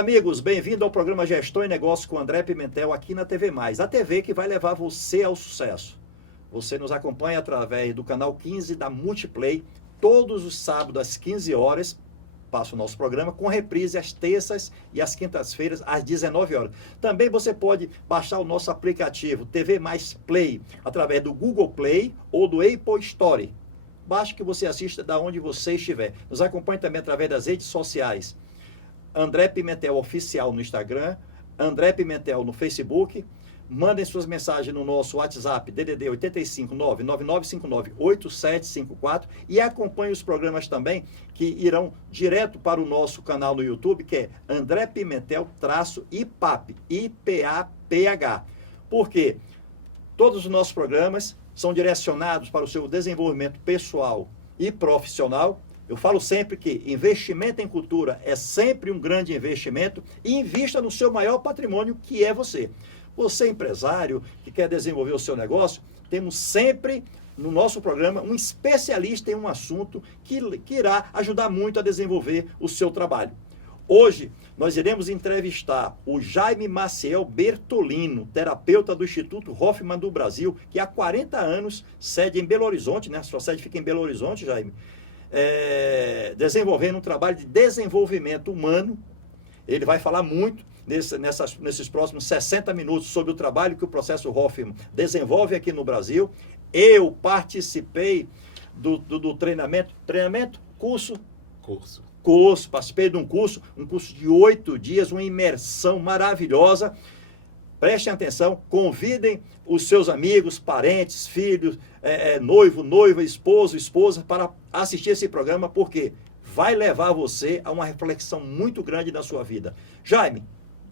Olá, amigos, bem-vindo ao programa Gestão e Negócios com André Pimentel aqui na TV Mais, a TV que vai levar você ao sucesso. Você nos acompanha através do canal 15 da Multiplay, todos os sábados às 15 horas, passa o nosso programa, com reprise às terças e às quintas-feiras às 19 horas. Também você pode baixar o nosso aplicativo TV Mais Play através do Google Play ou do Apple Store. Baixe que você assista da onde você estiver. Nos acompanhe também através das redes sociais. André Pimentel Oficial no Instagram, André Pimentel no Facebook. Mandem suas mensagens no nosso WhatsApp, DDD 859-9959-8754 e acompanhe os programas também que irão direto para o nosso canal no YouTube, que é André Pimentel-IPAP, IPAPH. Por quê? Todos os nossos programas são direcionados para o seu desenvolvimento pessoal e profissional. Eu falo sempre que investimento em cultura é sempre um grande investimento e invista no seu maior patrimônio, que é você. Você, empresário, que quer desenvolver o seu negócio, temos sempre no nosso programa um especialista em um assunto que irá ajudar muito a desenvolver o seu trabalho. Hoje, nós iremos entrevistar o Jaime Maciel Bertolino, terapeuta do Instituto Hoffman do Brasil, que há 40 anos sede em Belo Horizonte, né? Sua sede fica em Belo Horizonte, Jaime. Desenvolvendo um trabalho de desenvolvimento humano. Ele vai falar muito nesses próximos 60 minutos sobre o trabalho que o processo Hoffman desenvolve aqui no Brasil. Eu participei do treinamento, curso, participei de um curso de 8 dias, uma imersão maravilhosa. Prestem atenção, convidem os seus amigos, parentes, filhos, noivo, noiva, esposo, esposa, para assistir esse programa, porque vai levar você a uma reflexão muito grande na sua vida. Jaime,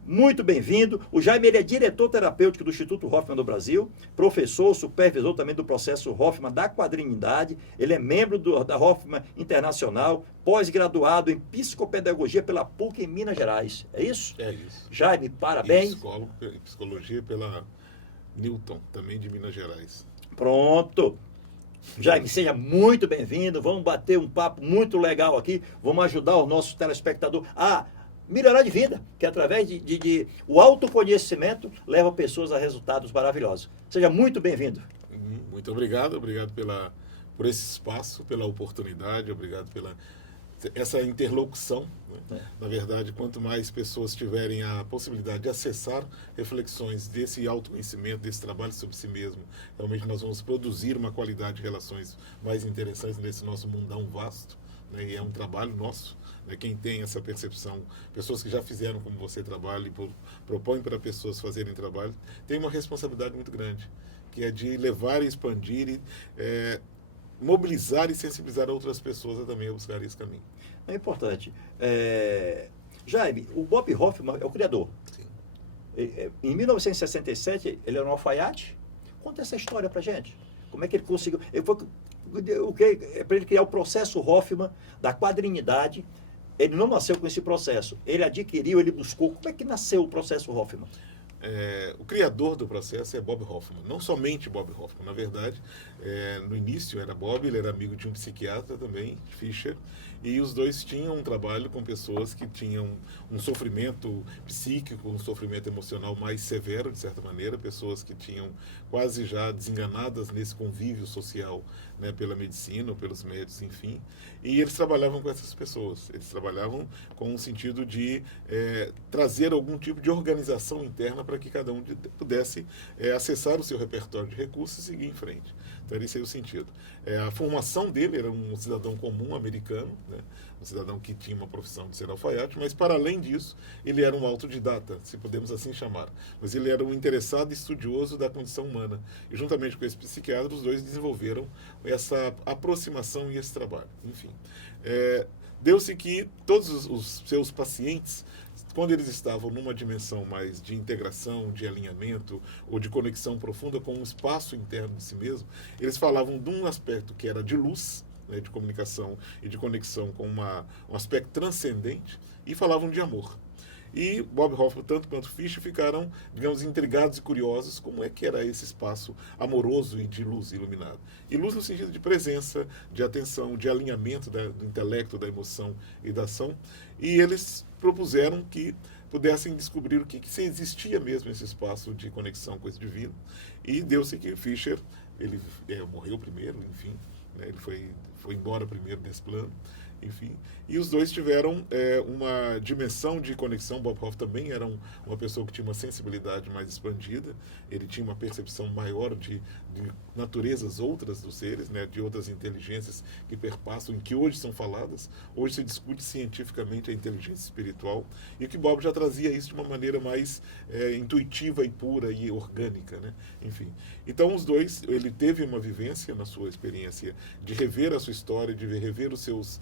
muito bem-vindo. O Jaime ele é diretor terapêutico do Instituto Hoffman do Brasil, professor, supervisor também do processo Hoffman da quadrinidade. Ele é membro da Hoffman Internacional, pós-graduado em psicopedagogia pela PUC em Minas Gerais. É isso? É isso. Jaime, parabéns. E psicologia pela Newton, também de Minas Gerais. Pronto. Jaime, seja muito bem-vindo. Vamos bater um papo muito legal aqui. Vamos ajudar o nosso telespectador a melhorar de vida, que através o autoconhecimento leva pessoas a resultados maravilhosos. Seja muito bem-vindo. Muito obrigado por esse espaço, pela oportunidade, obrigado pela essa interlocução. Né? Na verdade, quanto mais pessoas tiverem a possibilidade de acessar reflexões desse autoconhecimento, desse trabalho sobre si mesmo, realmente nós vamos produzir uma qualidade de relações mais interessantes nesse nosso mundão vasto. Né? E é um trabalho nosso. Quem tem essa percepção, pessoas que já fizeram como você trabalha e propõem para pessoas fazerem trabalho, tem uma responsabilidade muito grande, que é de levar e expandir, mobilizar e sensibilizar outras pessoas a também buscar esse caminho. É importante. Jaime, o Bob Hoffman é o criador. Sim. Em 1967, ele era um alfaiate. Conta essa história pra gente. Como é que ele conseguiu... Para ele criar o processo Hoffman da quadrinidade. Ele não nasceu com esse processo. Ele adquiriu, ele buscou. Como é que nasceu o processo Hoffman? O criador do processo é Bob Hoffman. Não somente Bob Hoffman. Na verdade, no início era Bob, ele era amigo de um psiquiatra também, Fischer, e os dois tinham um trabalho com pessoas que tinham um sofrimento psíquico, um sofrimento emocional mais severo, de certa maneira, pessoas que tinham quase já desenganadas nesse convívio social, né, pela medicina ou pelos médicos, enfim. E eles trabalhavam com essas pessoas. Eles trabalhavam com o sentido de trazer algum tipo de organização interna para que cada um pudesse acessar o seu repertório de recursos e seguir em frente. Então, esse é o sentido. A formação dele era um cidadão comum americano, né? Um cidadão que tinha uma profissão de ser alfaiate, mas, para além disso, ele era um autodidata, se podemos assim chamar. Mas ele era um interessado e estudioso da condição humana. E, juntamente com esse psiquiatra, os dois desenvolveram essa aproximação e esse trabalho. Enfim, deu-se que todos os seus pacientes, quando eles estavam numa dimensão mais de integração, de alinhamento ou de conexão profunda com um espaço interno de si mesmo, eles falavam de um aspecto que era de luz, né, de comunicação e de conexão com um aspecto transcendente, e falavam de amor. E Bob Hoffman, tanto quanto Fischer, ficaram, digamos, intrigados e curiosos como é que era esse espaço amoroso e de luz iluminado. E luz no sentido de presença, de atenção, de alinhamento do intelecto, da emoção e da ação. E eles propuseram que pudessem descobrir o que se existia mesmo esse espaço de conexão com esse divino. E deu-se que Fischer, ele morreu primeiro, enfim, né, ele foi embora primeiro desse plano, enfim. E os dois tiveram uma dimensão de conexão. Bob Hoff também era uma pessoa que tinha uma sensibilidade mais expandida, ele tinha uma percepção maior de naturezas outras dos seres, né, de outras inteligências que perpassam, em que hoje são faladas. Hoje se discute cientificamente a inteligência espiritual, e que Bob já trazia isso de uma maneira mais intuitiva e pura e orgânica, né? Enfim. Então os dois, ele teve uma vivência na sua experiência de rever a sua história, de rever os seus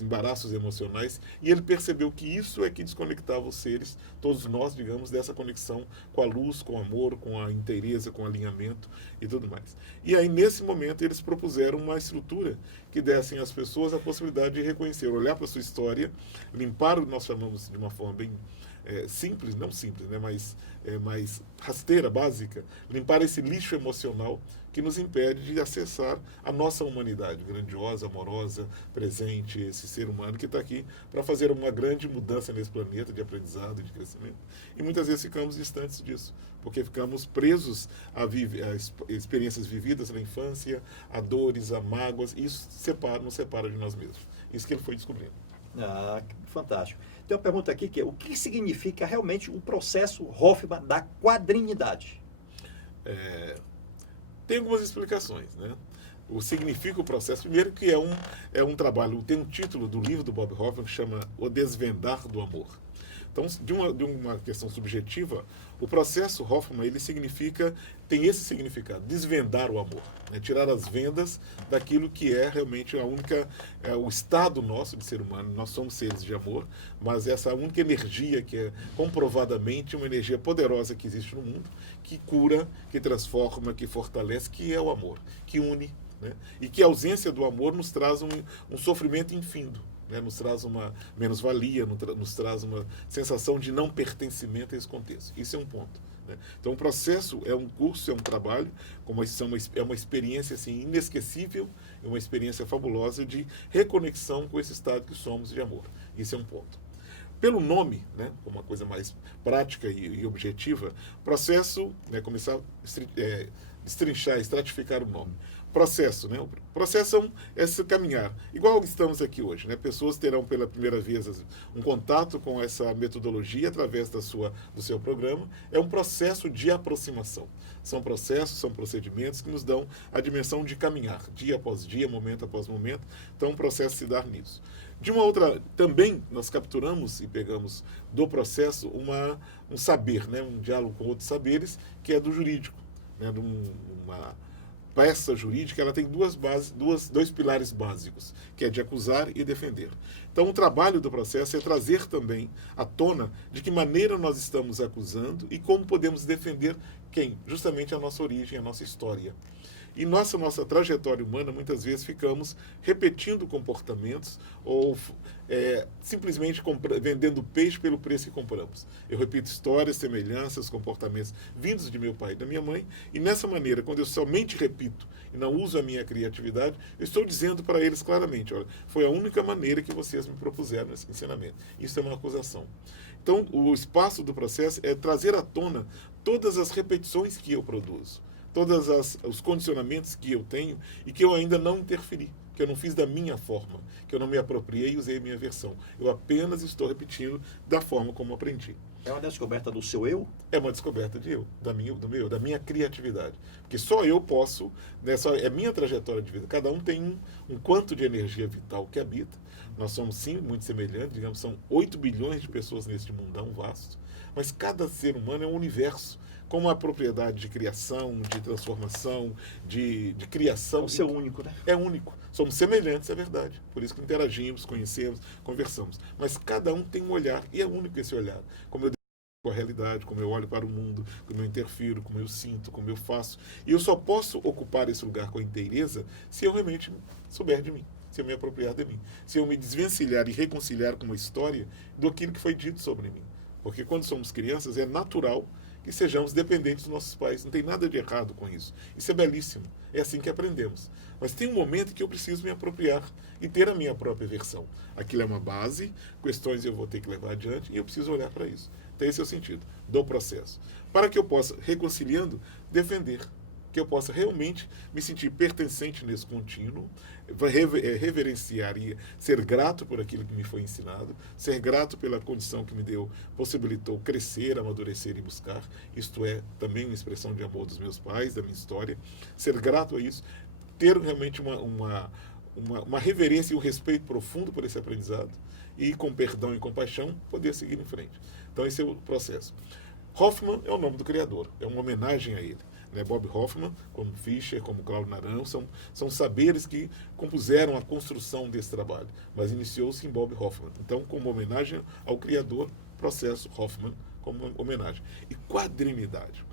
embaraços emocionais, e ele percebeu que isso é que desconectava os seres, todos nós, digamos, dessa conexão com a luz, com o amor, com a inteireza, com o alinhamento e tudo mais. E aí, nesse momento, eles propuseram uma estrutura que dessem às pessoas a possibilidade de reconhecer, olhar para a sua história, limpar o que nós chamamos de uma forma bem simples, não simples, né, mas mais rasteira, básica, limpar esse lixo emocional que nos impede de acessar a nossa humanidade grandiosa, amorosa, presente, esse ser humano que está aqui para fazer uma grande mudança nesse planeta de aprendizado e de crescimento. E muitas vezes ficamos distantes disso, porque ficamos presos a experiências vividas na infância, a dores, a mágoas, e isso nos separa de nós mesmos. Isso que ele foi descobrindo. Ah, fantástico. Tem uma pergunta aqui que é: o que significa realmente o processo Hoffman da quadrinidade? Tem algumas explicações, né? O significa o processo, primeiro que é um trabalho, tem um título do livro do Bob Hoffman que chama O Desvendar do Amor. Então, de uma questão subjetiva, o processo Hoffman, ele tem esse significado, desvendar o amor, né? Tirar as vendas daquilo que é realmente o estado nosso de ser humano. Nós somos seres de amor, mas essa única energia que é comprovadamente uma energia poderosa que existe no mundo, que cura, que transforma, que fortalece, que é o amor, que une, né? E que a ausência do amor nos traz um sofrimento infindo. Né, nos traz uma menos-valia, nos traz uma sensação de não pertencimento a esse contexto. Isso é um ponto. Né? Então, o processo é um curso, é um trabalho, é uma experiência assim, inesquecível, é uma experiência fabulosa de reconexão com esse estado que somos de amor. Isso é um ponto. Pelo nome, né, como uma coisa mais prática e objetiva, processo, né, começar a destrinchar, estratificar o nome. Processo, né? O processo é esse caminhar. Igual estamos aqui hoje, né? Pessoas terão pela primeira vez um contato com essa metodologia através do seu programa. É um processo de aproximação. São processos, são procedimentos que nos dão a dimensão de caminhar, dia após dia, momento após momento. Então, o processo se dá nisso. De uma outra, também nós capturamos e pegamos do processo um saber, né? Um diálogo com outros saberes, que é do jurídico, né? De uma peça jurídica, ela tem dois pilares básicos, que é de acusar e defender. Então, o trabalho do processo é trazer também à tona de que maneira nós estamos acusando e como podemos defender quem? Justamente a nossa origem, a nossa história. E nossa trajetória humana, muitas vezes, ficamos repetindo comportamentos ou simplesmente vendendo peixe pelo preço que compramos. Eu repito histórias, semelhanças, comportamentos vindos de meu pai e da minha mãe, e nessa maneira, quando eu somente repito e não uso a minha criatividade, eu estou dizendo para eles claramente, olha, foi a única maneira que vocês me propuseram nesse ensinamento. Isso é uma acusação. Então, o espaço do processo é trazer à tona todas as repetições que eu produzo, todos os condicionamentos que eu tenho e que eu ainda não interferi, que eu não fiz da minha forma, que eu não me apropriei e usei a minha versão. Eu apenas estou repetindo da forma como aprendi. É uma descoberta do seu eu? É uma descoberta de eu, da minha criatividade. Porque só eu posso, né, é minha trajetória de vida. Cada um tem um quanto de energia vital que habita. Nós somos, sim, muito semelhantes, digamos, são 8 bilhões de pessoas neste mundão vasto. Mas cada ser humano é um universo, com uma propriedade de criação, de transformação, de criação. É o seu único, né? É único. Somos semelhantes, é verdade. Por isso que interagimos, conhecemos, conversamos. Mas cada um tem um olhar, e é único esse olhar. Como eu com a realidade, como eu olho para o mundo, como eu interfiro, como eu sinto, como eu faço. E eu só posso ocupar esse lugar com a inteireza se eu realmente souber de mim, se eu me apropriar de mim, se eu me desvencilhar e reconciliar com uma história do aquilo que foi dito sobre mim. Porque quando somos crianças é natural que sejamos dependentes dos nossos pais. Não tem nada de errado com isso. Isso é belíssimo. É assim que aprendemos. Mas tem um momento que eu preciso me apropriar e ter a minha própria versão. Aquilo é uma base, questões eu vou ter que levar adiante e eu preciso olhar para isso. Então esse é o sentido do processo. Para que eu possa, reconciliando, defender. Que eu possa realmente me sentir pertencente nesse contínuo, reverenciar e ser grato por aquilo que me foi ensinado, ser grato pela condição que me deu, possibilitou crescer, amadurecer e buscar. Isto é também uma expressão de amor dos meus pais, da minha história. Ser grato a isso, ter realmente uma reverência e um respeito profundo por esse aprendizado e, com perdão e compaixão, poder seguir em frente. Então esse é o processo. Hoffman é o nome do criador, é uma homenagem a ele. Bob Hoffman, como Fischer, como Cláudio Naranjo, são saberes que compuseram a construção desse trabalho, mas iniciou-se em Bob Hoffman. Então, como homenagem ao criador, processo Hoffman como homenagem. E quadrinidade.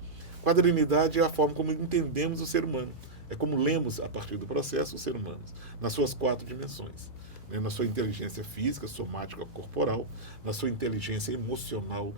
Quadrinidade é a forma como entendemos o ser humano. É como lemos, a partir do processo, os seres humanos, nas suas 4 dimensões. Na sua inteligência física, somática, corporal, na sua inteligência emocional,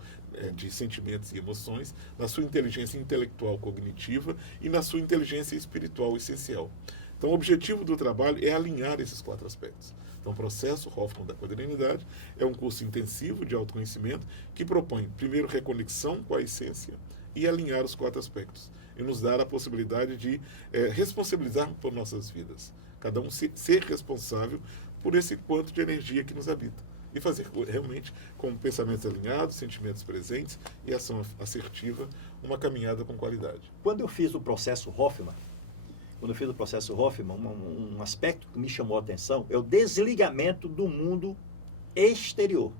de sentimentos e emoções, na sua inteligência intelectual cognitiva e na sua inteligência espiritual essencial. Então, o objetivo do trabalho é alinhar esses 4 aspectos. Então, o processo Hoffman da quadrinidade é um curso intensivo de autoconhecimento que propõe, primeiro, reconexão com a essência e alinhar os 4 aspectos. E nos dar a possibilidade de responsabilizar por nossas vidas. Cada um ser responsável por esse quanto de energia que nos habita. E fazer realmente, com pensamentos alinhados, sentimentos presentes e ação assertiva, uma caminhada com qualidade. Quando eu fiz o processo Hoffman, um aspecto que me chamou a atenção é o desligamento do mundo exterior.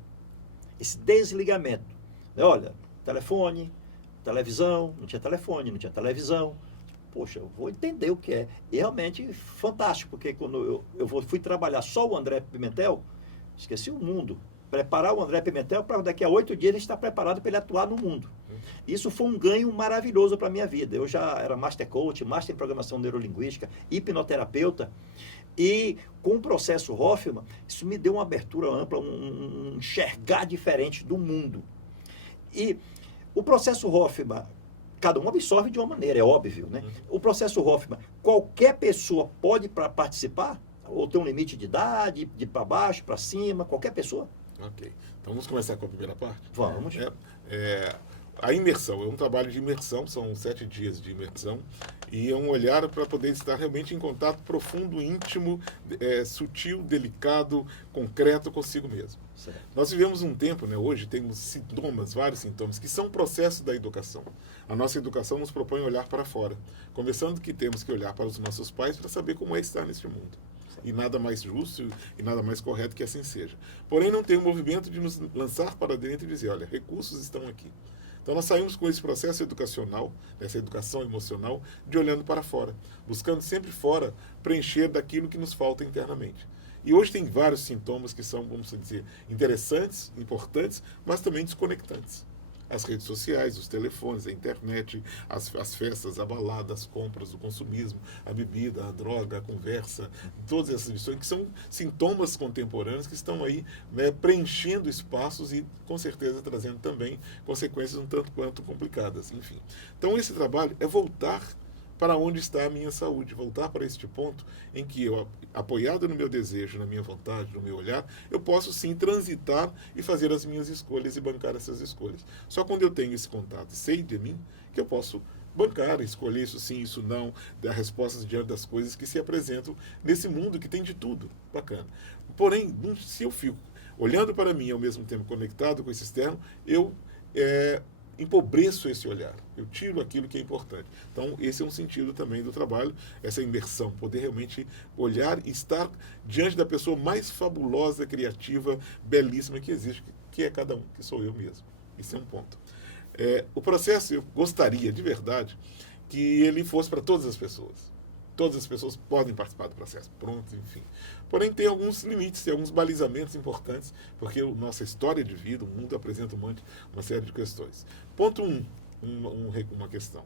Esse desligamento. Olha, telefone, televisão, não tinha telefone, não tinha televisão. Poxa, eu vou entender o que é. E realmente fantástico, porque quando fui trabalhar só o André Pimentel, esqueci o mundo. Preparar o André Pimentel para daqui a 8 dias ele estar preparado para ele atuar no mundo. Isso foi um ganho maravilhoso para a minha vida. Eu já era Master Coach, Master em Programação Neurolinguística, hipnoterapeuta. E com o processo Hoffman, isso me deu uma abertura ampla, um enxergar diferente do mundo. E o processo Hoffman, cada um absorve de uma maneira, é óbvio, né? O processo Hoffman, qualquer pessoa pode participar? Ou tem um limite de idade, de para baixo, para cima, qualquer pessoa? Ok. Então vamos começar com a primeira parte? Vamos. A imersão, é um trabalho de imersão, são 7 dias de imersão, e é um olhar para poder estar realmente em contato profundo, íntimo, sutil, delicado, concreto consigo mesmo. Certo. Nós vivemos um tempo, hoje temos sintomas, vários sintomas, que são processos da educação. A nossa educação nos propõe olhar para fora, começando que temos que olhar para os nossos pais para saber como é estar neste mundo. E nada mais justo e nada mais correto que assim seja. Porém, não tem um movimento de nos lançar para dentro e dizer, olha, recursos estão aqui. Então, nós saímos com esse processo educacional, essa educação emocional, de olhando para fora, buscando sempre fora preencher daquilo que nos falta internamente. E hoje tem vários sintomas que são, vamos dizer, interessantes, importantes, mas também desconectantes. As redes sociais, os telefones, a internet, as festas, a balada, as compras, o consumismo, a bebida, a droga, a conversa, todas essas questões que são sintomas contemporâneos que estão aí preenchendo espaços e, com certeza, trazendo também consequências um tanto quanto complicadas. Enfim. Então, esse trabalho é voltar para onde está a minha saúde, voltar para este ponto em que eu, apoiado no meu desejo, na minha vontade, no meu olhar, eu posso sim transitar e fazer as minhas escolhas e bancar essas escolhas. Só quando eu tenho esse contato, sei de mim, que eu posso bancar, escolher isso sim, isso não, dar respostas diante das coisas que se apresentam nesse mundo que tem de tudo. Bacana. Porém, se eu fico olhando para mim ao mesmo tempo conectado com esse externo, eu empobreço esse olhar, eu tiro aquilo que é importante. Então, esse é um sentido também do trabalho, essa imersão, poder realmente olhar e estar diante da pessoa mais fabulosa, criativa, belíssima que existe, que é cada um, que sou eu mesmo. Esse é um ponto. O processo, eu gostaria, de verdade, que ele fosse para todas as pessoas. Todas as pessoas podem participar do processo, pronto, enfim. Porém, tem alguns limites, tem alguns balizamentos importantes, porque a nossa história de vida, o mundo apresenta uma série de questões. Ponto 1, uma questão.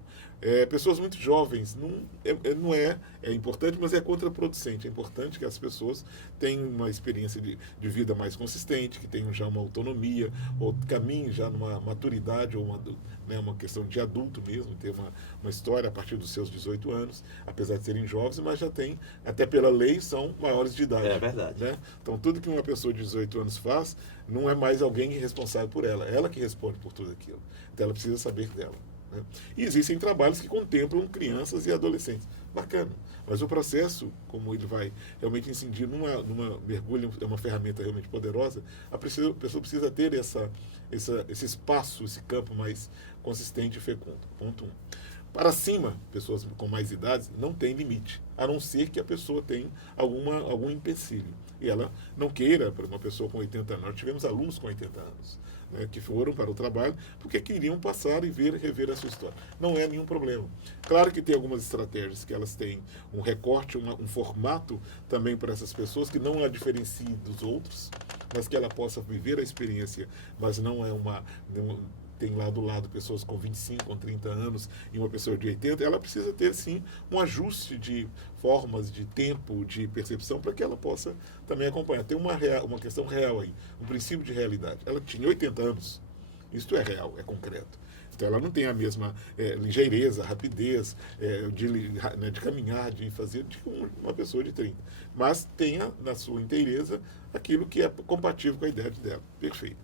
Pessoas muito jovens, não é importante, mas é contraproducente. É importante que as pessoas tenham uma experiência de vida mais consistente, que tenham já uma autonomia, ou caminhem já numa maturidade ou uma né, uma questão de adulto mesmo, ter uma história a partir dos seus 18 anos, apesar de serem jovens, mas já tem, até pela lei, são maiores de idade. É verdade. Né? Então, tudo que uma pessoa de 18 anos faz, não é mais alguém responsável por ela que responde por tudo aquilo. Então, ela precisa saber dela. Né? E existem trabalhos que contemplam crianças e adolescentes. Bacana. Mas o processo, como ele vai realmente incidir numa mergulho, é uma ferramenta realmente poderosa, a pessoa precisa ter esse espaço, esse campo mais consistente e fecundo. Ponto 1. Para cima, pessoas com mais idades, não tem limite, a não ser que a pessoa tenha algum empecilho. E ela não queira, para uma pessoa com 80 anos, nós tivemos alunos com 80 anos, né, que foram para o trabalho porque queriam passar e rever a sua história. Não é nenhum problema. Claro que tem algumas estratégias que elas têm um recorte, um formato também para essas pessoas que não a diferencie dos outros, mas que ela possa viver a experiência, mas não é tem lá do lado pessoas com 25, com 30 anos e uma pessoa de 80, ela precisa ter, sim, um ajuste de formas, de tempo, de percepção, para que ela possa também acompanhar. Tem uma questão real aí, um princípio de realidade. Ela tinha 80 anos, isto é real, é concreto. Então, ela não tem a mesma ligeireza, rapidez de caminhar, de fazer, de uma pessoa de 30. Mas tenha, na sua inteireza, aquilo que é compatível com a idade dela. Perfeito.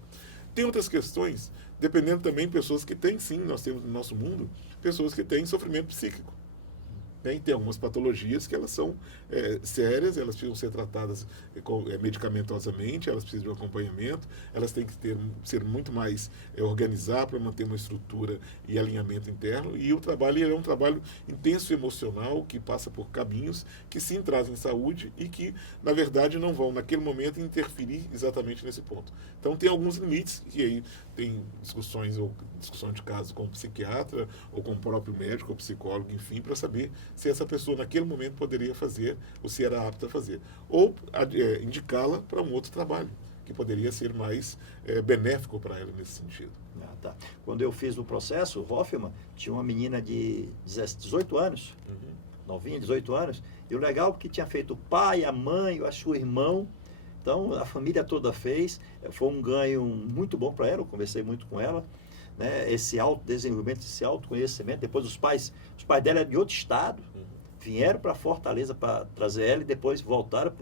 Tem outras questões, dependendo também de pessoas que têm, sim, nós temos no nosso mundo, pessoas que têm sofrimento psíquico. Tem algumas patologias que elas são sérias, elas precisam ser tratadas medicamentosamente, elas precisam de um acompanhamento, elas têm que ser muito mais organizadas para manter uma estrutura e alinhamento interno. E o trabalho é um trabalho intenso emocional, que passa por caminhos que sim trazem saúde e que, na verdade, não vão, naquele momento, interferir exatamente nesse ponto. Então, tem alguns limites, e aí tem discussão de caso com o psiquiatra, ou com o próprio médico, ou psicólogo, enfim, para saber se essa pessoa naquele momento poderia fazer, ou se era apta a fazer. Ou indicá-la para um outro trabalho, que poderia ser mais benéfico para ela nesse sentido. Tá. Quando eu fiz o processo, Hoffman tinha uma menina de 18 anos, novinha, 18 anos, e o legal é que tinha feito o pai, a mãe, eu acho o irmão. Então, a família toda fez, foi um ganho muito bom para ela, eu conversei muito com ela, né, esse autodesenvolvimento, esse autoconhecimento. Depois os pais dela eram de outro estado, vieram para Fortaleza para trazer ela e depois voltaram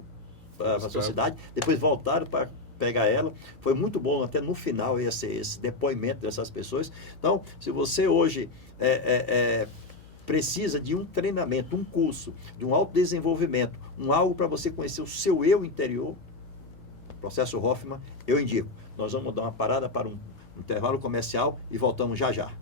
para a sua cidade, depois voltaram para pegar ela. Foi muito bom até no final esse depoimento dessas pessoas. Então, se você hoje precisa de um treinamento, um curso, de um autodesenvolvimento, algo para você conhecer o seu eu interior, Processo Hoffman, eu indico. Nós vamos dar uma parada para um intervalo comercial e voltamos já já.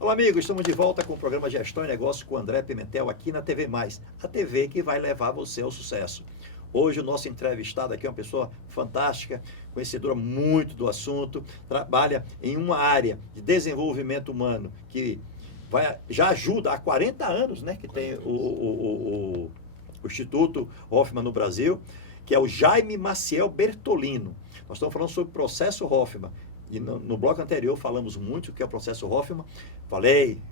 Olá, amigos, estamos de volta com o programa Gestão e Negócios com o André Pimentel aqui na TV+, a TV que vai levar você ao sucesso. Hoje o nosso entrevistado aqui é uma pessoa fantástica, conhecedora muito do assunto, trabalha em uma área de desenvolvimento humano que já ajuda há 40 anos, né, que tem o Instituto Hoffman no Brasil, que é o Jaime Maciel Bertolino. Nós estamos falando sobre o processo Hoffman. E no bloco anterior falamos muito o que é o processo Hoffman.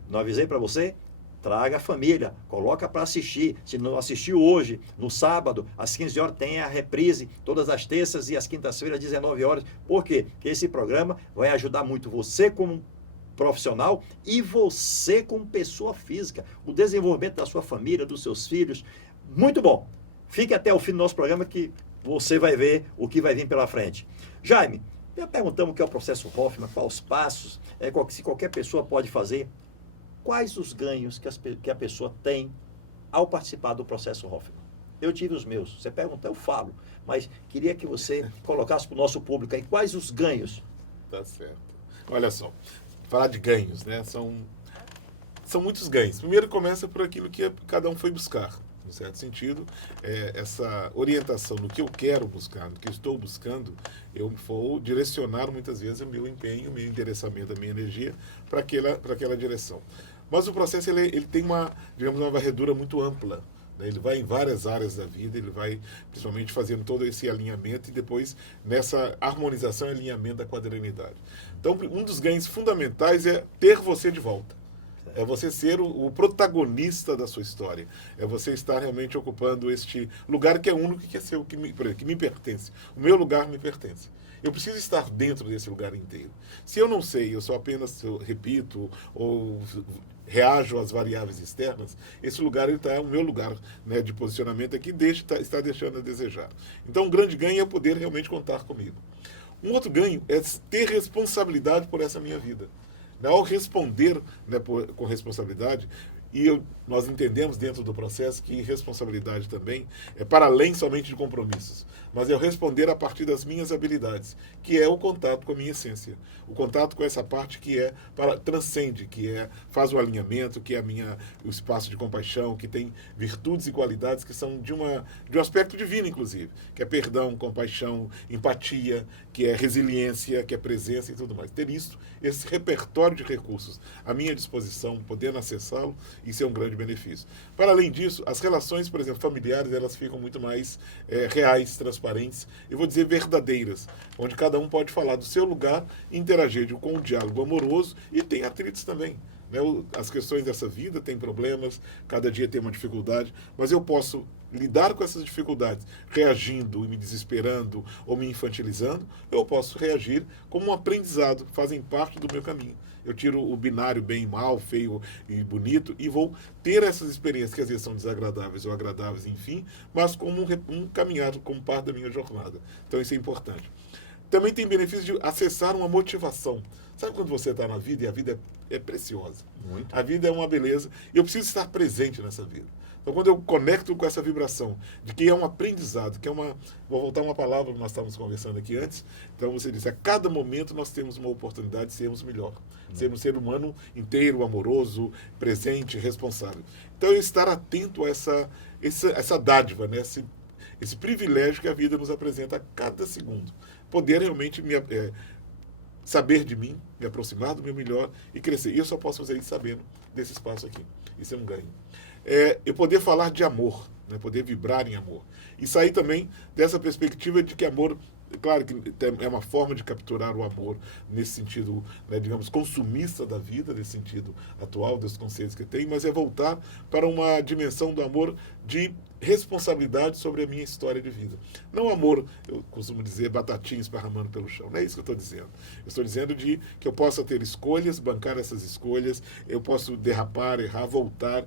Não avisei para você? Traga a família, coloca para assistir. Se não assistiu hoje, no sábado, às 15 horas, tem a reprise, todas as terças e às quintas-feiras, às 19 horas. Por quê? Porque esse programa vai ajudar muito você como profissional e você como pessoa física. O desenvolvimento da sua família, dos seus filhos. Muito bom. Fique até o fim do nosso programa que você vai ver o que vai vir pela frente. Jaime, já perguntamos o que é o processo Hoffman, quais os passos, se qualquer pessoa pode fazer. Quais os ganhos que a pessoa tem ao participar do processo Hoffman? Eu tive os meus. Você pergunta, eu falo. Mas queria que você colocasse para o nosso público aí quais os ganhos. Tá certo. Olha só, falar de ganhos, né? São muitos ganhos. Primeiro começa por aquilo que cada um foi buscar. No certo sentido, essa orientação no que eu quero buscar, no que eu estou buscando, eu vou direcionar muitas vezes o meu empenho, o meu interessamento, a minha energia para aquela direção. Mas o processo ele tem uma varredura muito ampla. Né? Ele vai em várias áreas da vida, ele vai principalmente fazendo todo esse alinhamento e depois nessa harmonização e alinhamento da quadrinidade. Então, um dos ganhos fundamentais é ter você de volta. É você ser o protagonista da sua história. É você estar realmente ocupando este lugar que é único, que é seu, que me pertence. O meu lugar me pertence. Eu preciso estar dentro desse lugar inteiro. Se eu não sei, eu só apenas repito ou reajo às variáveis externas, esse lugar é o meu lugar, né, de posicionamento aqui está deixando a desejar. Então, um grande ganho é poder realmente contar comigo. Um outro ganho é ter responsabilidade por essa minha vida. Ao responder, né, com responsabilidade, nós entendemos dentro do processo que responsabilidade também é para além somente de compromissos, mas é o responder a partir das minhas habilidades, que é o contato com a minha essência, o contato com essa parte que transcende, faz o alinhamento, que é o espaço de compaixão, que tem virtudes e qualidades que são de um aspecto divino, inclusive, que é perdão, compaixão, empatia, que é resiliência, que é presença e tudo mais. Ter esse repertório de recursos à minha disposição, podendo acessá-lo, isso é um grande benefício. Para além disso, as relações, por exemplo, familiares, elas ficam muito mais reais, transparentes, eu vou dizer verdadeiras, onde cada um pode falar do seu lugar, interagir com um diálogo amoroso e tem atritos também. Né? As questões dessa vida têm problemas, cada dia tem uma dificuldade, mas eu posso lidar com essas dificuldades reagindo e me desesperando ou me infantilizando, eu posso reagir como um aprendizado, fazem parte do meu caminho. Eu tiro o binário bem e mal, feio e bonito, e vou ter essas experiências que às vezes são desagradáveis ou agradáveis, enfim, mas como um caminhar, como parte da minha jornada. Então isso é importante. Também tem benefício de acessar uma motivação. Sabe quando você está na vida e a vida é preciosa? Muito. A vida é uma beleza e eu preciso estar presente nessa vida. Então, quando eu conecto com essa vibração de que é um aprendizado, vou voltar uma palavra que nós estávamos conversando aqui antes. Então, você disse, a cada momento nós temos uma oportunidade de sermos melhor. Ser um ser humano inteiro, amoroso, presente, responsável. Então, eu estar atento a essa dádiva, né? Esse privilégio que a vida nos apresenta a cada segundo. Poder realmente saber de mim, me aproximar do meu melhor e crescer. E eu só posso fazer isso sabendo desse espaço aqui. Isso é um ganho. Eu poder falar de amor, né? Poder vibrar em amor. E sair também dessa perspectiva de que amor, claro que é uma forma de capturar o amor nesse sentido, né, digamos, consumista da vida, nesse sentido atual dos conceitos que tem, mas é voltar para uma dimensão do amor de responsabilidade sobre a minha história de vida. Não amor, eu costumo dizer, batatinha esparramando pelo chão. Não é isso que eu estou dizendo. Eu estou dizendo que eu possa ter escolhas, bancar essas escolhas, eu posso derrapar, errar, voltar,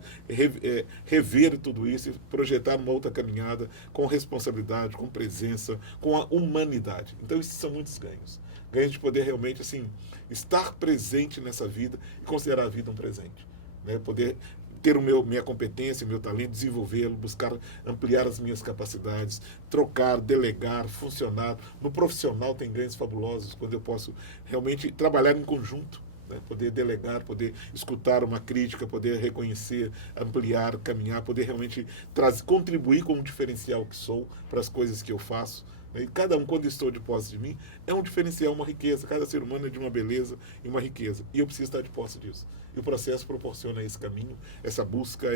rever tudo isso e projetar uma outra caminhada com responsabilidade, com presença, com a humanidade. Então, esses são muitos ganhos. Ganhos de poder realmente, assim, estar presente nessa vida e considerar a vida um presente. Né? Poder ter minha competência, meu talento, desenvolvê-lo, buscar ampliar as minhas capacidades, trocar, delegar, funcionar. No profissional tem ganhos fabulosos, quando eu posso realmente trabalhar em conjunto, né? Poder delegar, poder escutar uma crítica, poder reconhecer, ampliar, caminhar, poder realmente contribuir com um diferencial que sou para as coisas que eu faço. E cada um, quando estou de posse de mim, é um diferencial, uma riqueza. Cada ser humano é de uma beleza e uma riqueza. E eu preciso estar de posse disso. E o processo proporciona esse caminho, essa busca,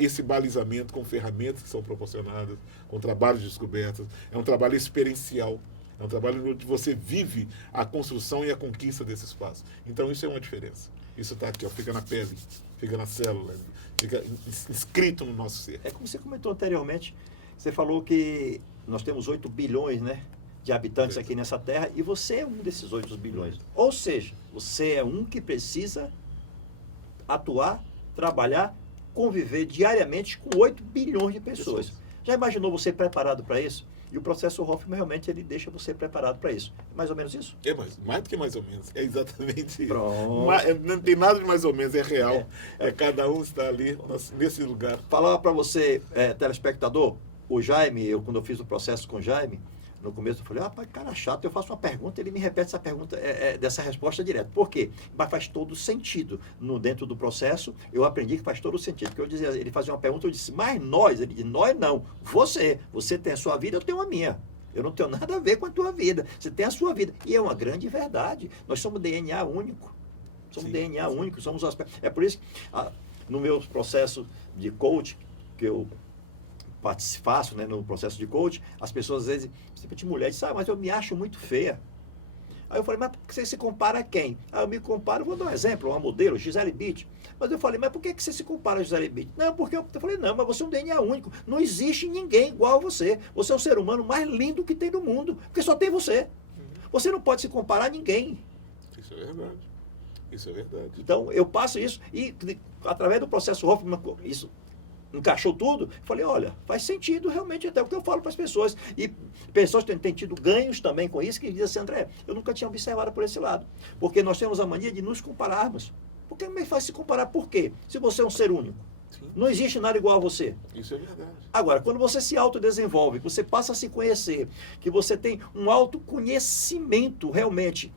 esse balizamento com ferramentas que são proporcionadas, com trabalhos de descobertas. É um trabalho experiencial. É um trabalho onde você vive a construção e a conquista desse espaço. Então, isso é uma diferença. Isso está aqui, ó, fica na pele, fica na célula, fica inscrito no nosso ser. É como você comentou anteriormente, você falou que nós temos 8 bilhões, né, de habitantes aqui nessa Terra, e você é um desses 8 bilhões. Ou seja, você é um que precisa atuar, trabalhar, conviver diariamente com 8 bilhões de pessoas. Já imaginou você preparado para isso? E o processo Hoffman realmente ele deixa você preparado para isso. Mais ou menos isso? É mais do que mais ou menos. É exatamente isso. Pronto. Não tem nada de mais ou menos, é real. Cada um está ali nesse lugar. Falar para você, telespectador, o Jaime, quando eu fiz o processo com o Jaime, no começo eu falei, cara chato, eu faço uma pergunta, ele me repete essa pergunta, dessa resposta direto. Por quê? Mas faz todo sentido. Dentro do processo, eu aprendi que faz todo sentido. Porque eu dizia, ele fazia uma pergunta, eu disse, mas nós? Ele disse, nós não. Você tem a sua vida, eu tenho a minha. Eu não tenho nada a ver com a tua vida. Você tem a sua vida. E é uma grande verdade. Nós somos DNA único. Somos DNA único, somos aspectos. É por isso que no meu processo de coach, que eu faço, né, no processo de coach, as pessoas às vezes, principalmente mulheres, dizem, mas eu me acho muito feia. Aí eu falei, mas você se compara a quem? Aí eu me comparo, vou dar um exemplo, uma modelo, Gisele Bündchen. Mas eu falei, mas por que você se compara a Gisele Bündchen? Não, porque eu falei, não, mas você é um DNA único. Não existe ninguém igual a você. Você é o ser humano mais lindo que tem no mundo, porque só tem você. Você não pode se comparar a ninguém. Isso é verdade. Isso é verdade. Então, eu passo isso e, através do processo Hoffman, isso encaixou tudo. Falei, olha, faz sentido realmente até o que eu falo para as pessoas. E pessoas têm tido ganhos também com isso, que dizem assim, André, eu nunca tinha observado por esse lado. Porque nós temos a mania de nos compararmos. Porque me faz se comparar por quê? Se você é um ser único. Sim. Não existe nada igual a você. Isso é verdade. Agora, quando você se autodesenvolve, que você passa a se conhecer, que você tem um autoconhecimento realmente,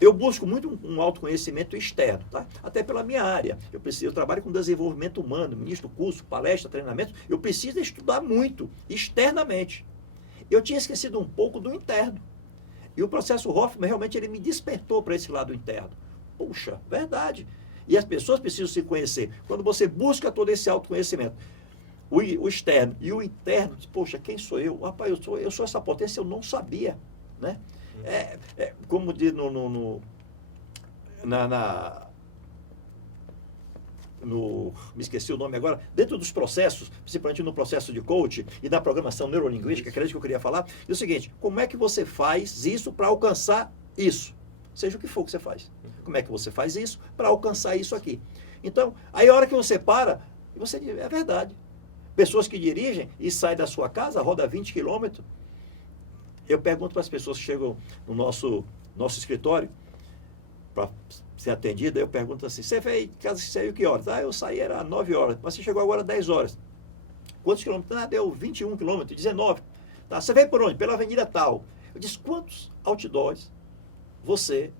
eu busco muito um autoconhecimento externo, tá? Até pela minha área. Eu trabalho com desenvolvimento humano, ministro curso, palestra, treinamento. Eu preciso estudar muito, externamente. Eu tinha esquecido um pouco do interno. E o processo Hoffman, realmente, ele me despertou para esse lado interno. Puxa, verdade. E as pessoas precisam se conhecer. Quando você busca todo esse autoconhecimento, o externo e o interno, poxa, quem sou eu? Rapaz, eu sou essa potência, eu não sabia, né? Como diz me esqueci o nome agora, dentro dos processos, principalmente no processo de coaching e da programação neurolinguística, que era isso que eu queria falar, é o seguinte, como é que você faz isso para alcançar isso? Seja o que for que você faz. Como é que você faz isso para alcançar isso aqui? Então, aí a hora que você para, você diz, é verdade. Pessoas que dirigem e saem da sua casa, roda 20 quilômetros, eu pergunto para as pessoas que chegam no nosso escritório para ser atendida, eu pergunto assim, você veio de casa, saiu que horas? Eu saí, era 9 horas, mas você chegou agora 10 horas. Quantos quilômetros? Deu 21 quilômetros, 19. Tá, você veio por onde? Pela avenida tal. Eu disse, quantos outdoors você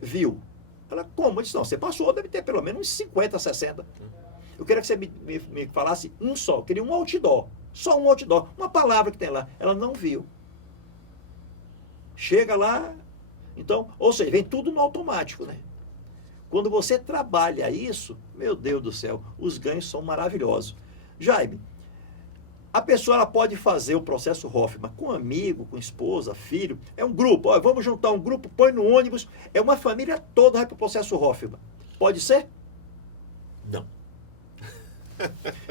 viu? Ela, como? Eu disse, não, você passou, deve ter pelo menos uns 50, 60. Eu queria que você me falasse um só, eu queria um outdoor, só um outdoor, uma palavra que tem lá. Ela não viu. Chega lá, então, ou seja, vem tudo no automático, né? Quando você trabalha isso, meu Deus do céu, os ganhos são maravilhosos. Jaime, a pessoa ela pode fazer o processo Hoffman com amigo, com esposa, filho, é um grupo, ó, vamos juntar um grupo, põe no ônibus, é uma família toda vai para o processo Hoffman. Pode ser? Não.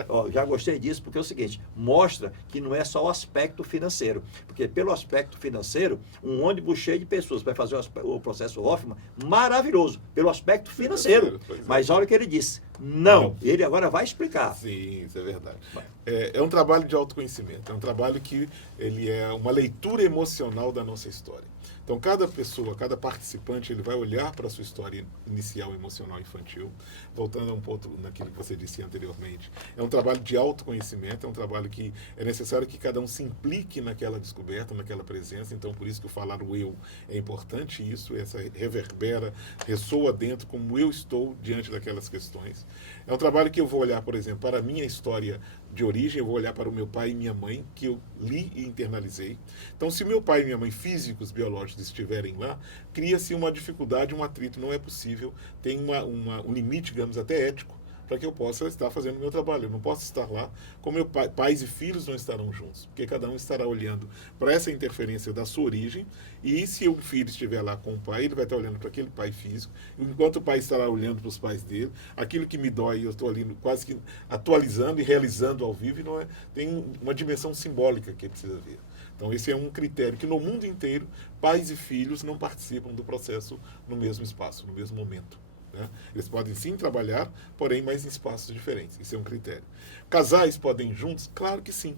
Ó, já gostei disso porque é o seguinte, mostra que não é só o aspecto financeiro, porque pelo aspecto financeiro, um ônibus cheio de pessoas vai fazer o processo Hoffman, maravilhoso, pelo aspecto financeiro, mas olha o que ele disse, não, ele agora vai explicar. Sim, isso é verdade. É um trabalho de autoconhecimento, é um trabalho que ele é uma leitura emocional da nossa história. Então, cada pessoa, cada participante, ele vai olhar para a sua história inicial, emocional, infantil, voltando a um ponto naquilo que você disse anteriormente. É um trabalho de autoconhecimento, é um trabalho que é necessário que cada um se implique naquela descoberta, naquela presença. Então, por isso que o falar o eu é importante, isso, essa reverbera, ressoa dentro como eu estou diante daquelas questões. É um trabalho que eu vou olhar, por exemplo, para a minha história de origem, eu vou olhar para o meu pai e minha mãe, que eu li e internalizei. Então, se meu pai e minha mãe, físicos, biológicos, estiverem lá, cria-se uma dificuldade, um atrito, não é possível, tem um limite, digamos, até ético, para que eu possa estar fazendo o meu trabalho. Eu não posso estar lá como meu pai, pais e filhos não estarão juntos, porque cada um estará olhando para essa interferência da sua origem, e se o filho estiver lá com o pai, ele vai estar olhando para aquele pai físico, enquanto o pai estará olhando para os pais dele, aquilo que me dói, eu estou ali quase que atualizando e realizando ao vivo, e não é, tem uma dimensão simbólica que precisa ver. Então, esse é um critério que no mundo inteiro, pais e filhos não participam do processo no mesmo espaço, no mesmo momento. Né? Eles podem sim trabalhar, porém mais em espaços diferentes. Isso é um critério. Casais podem ir juntos? Claro que sim.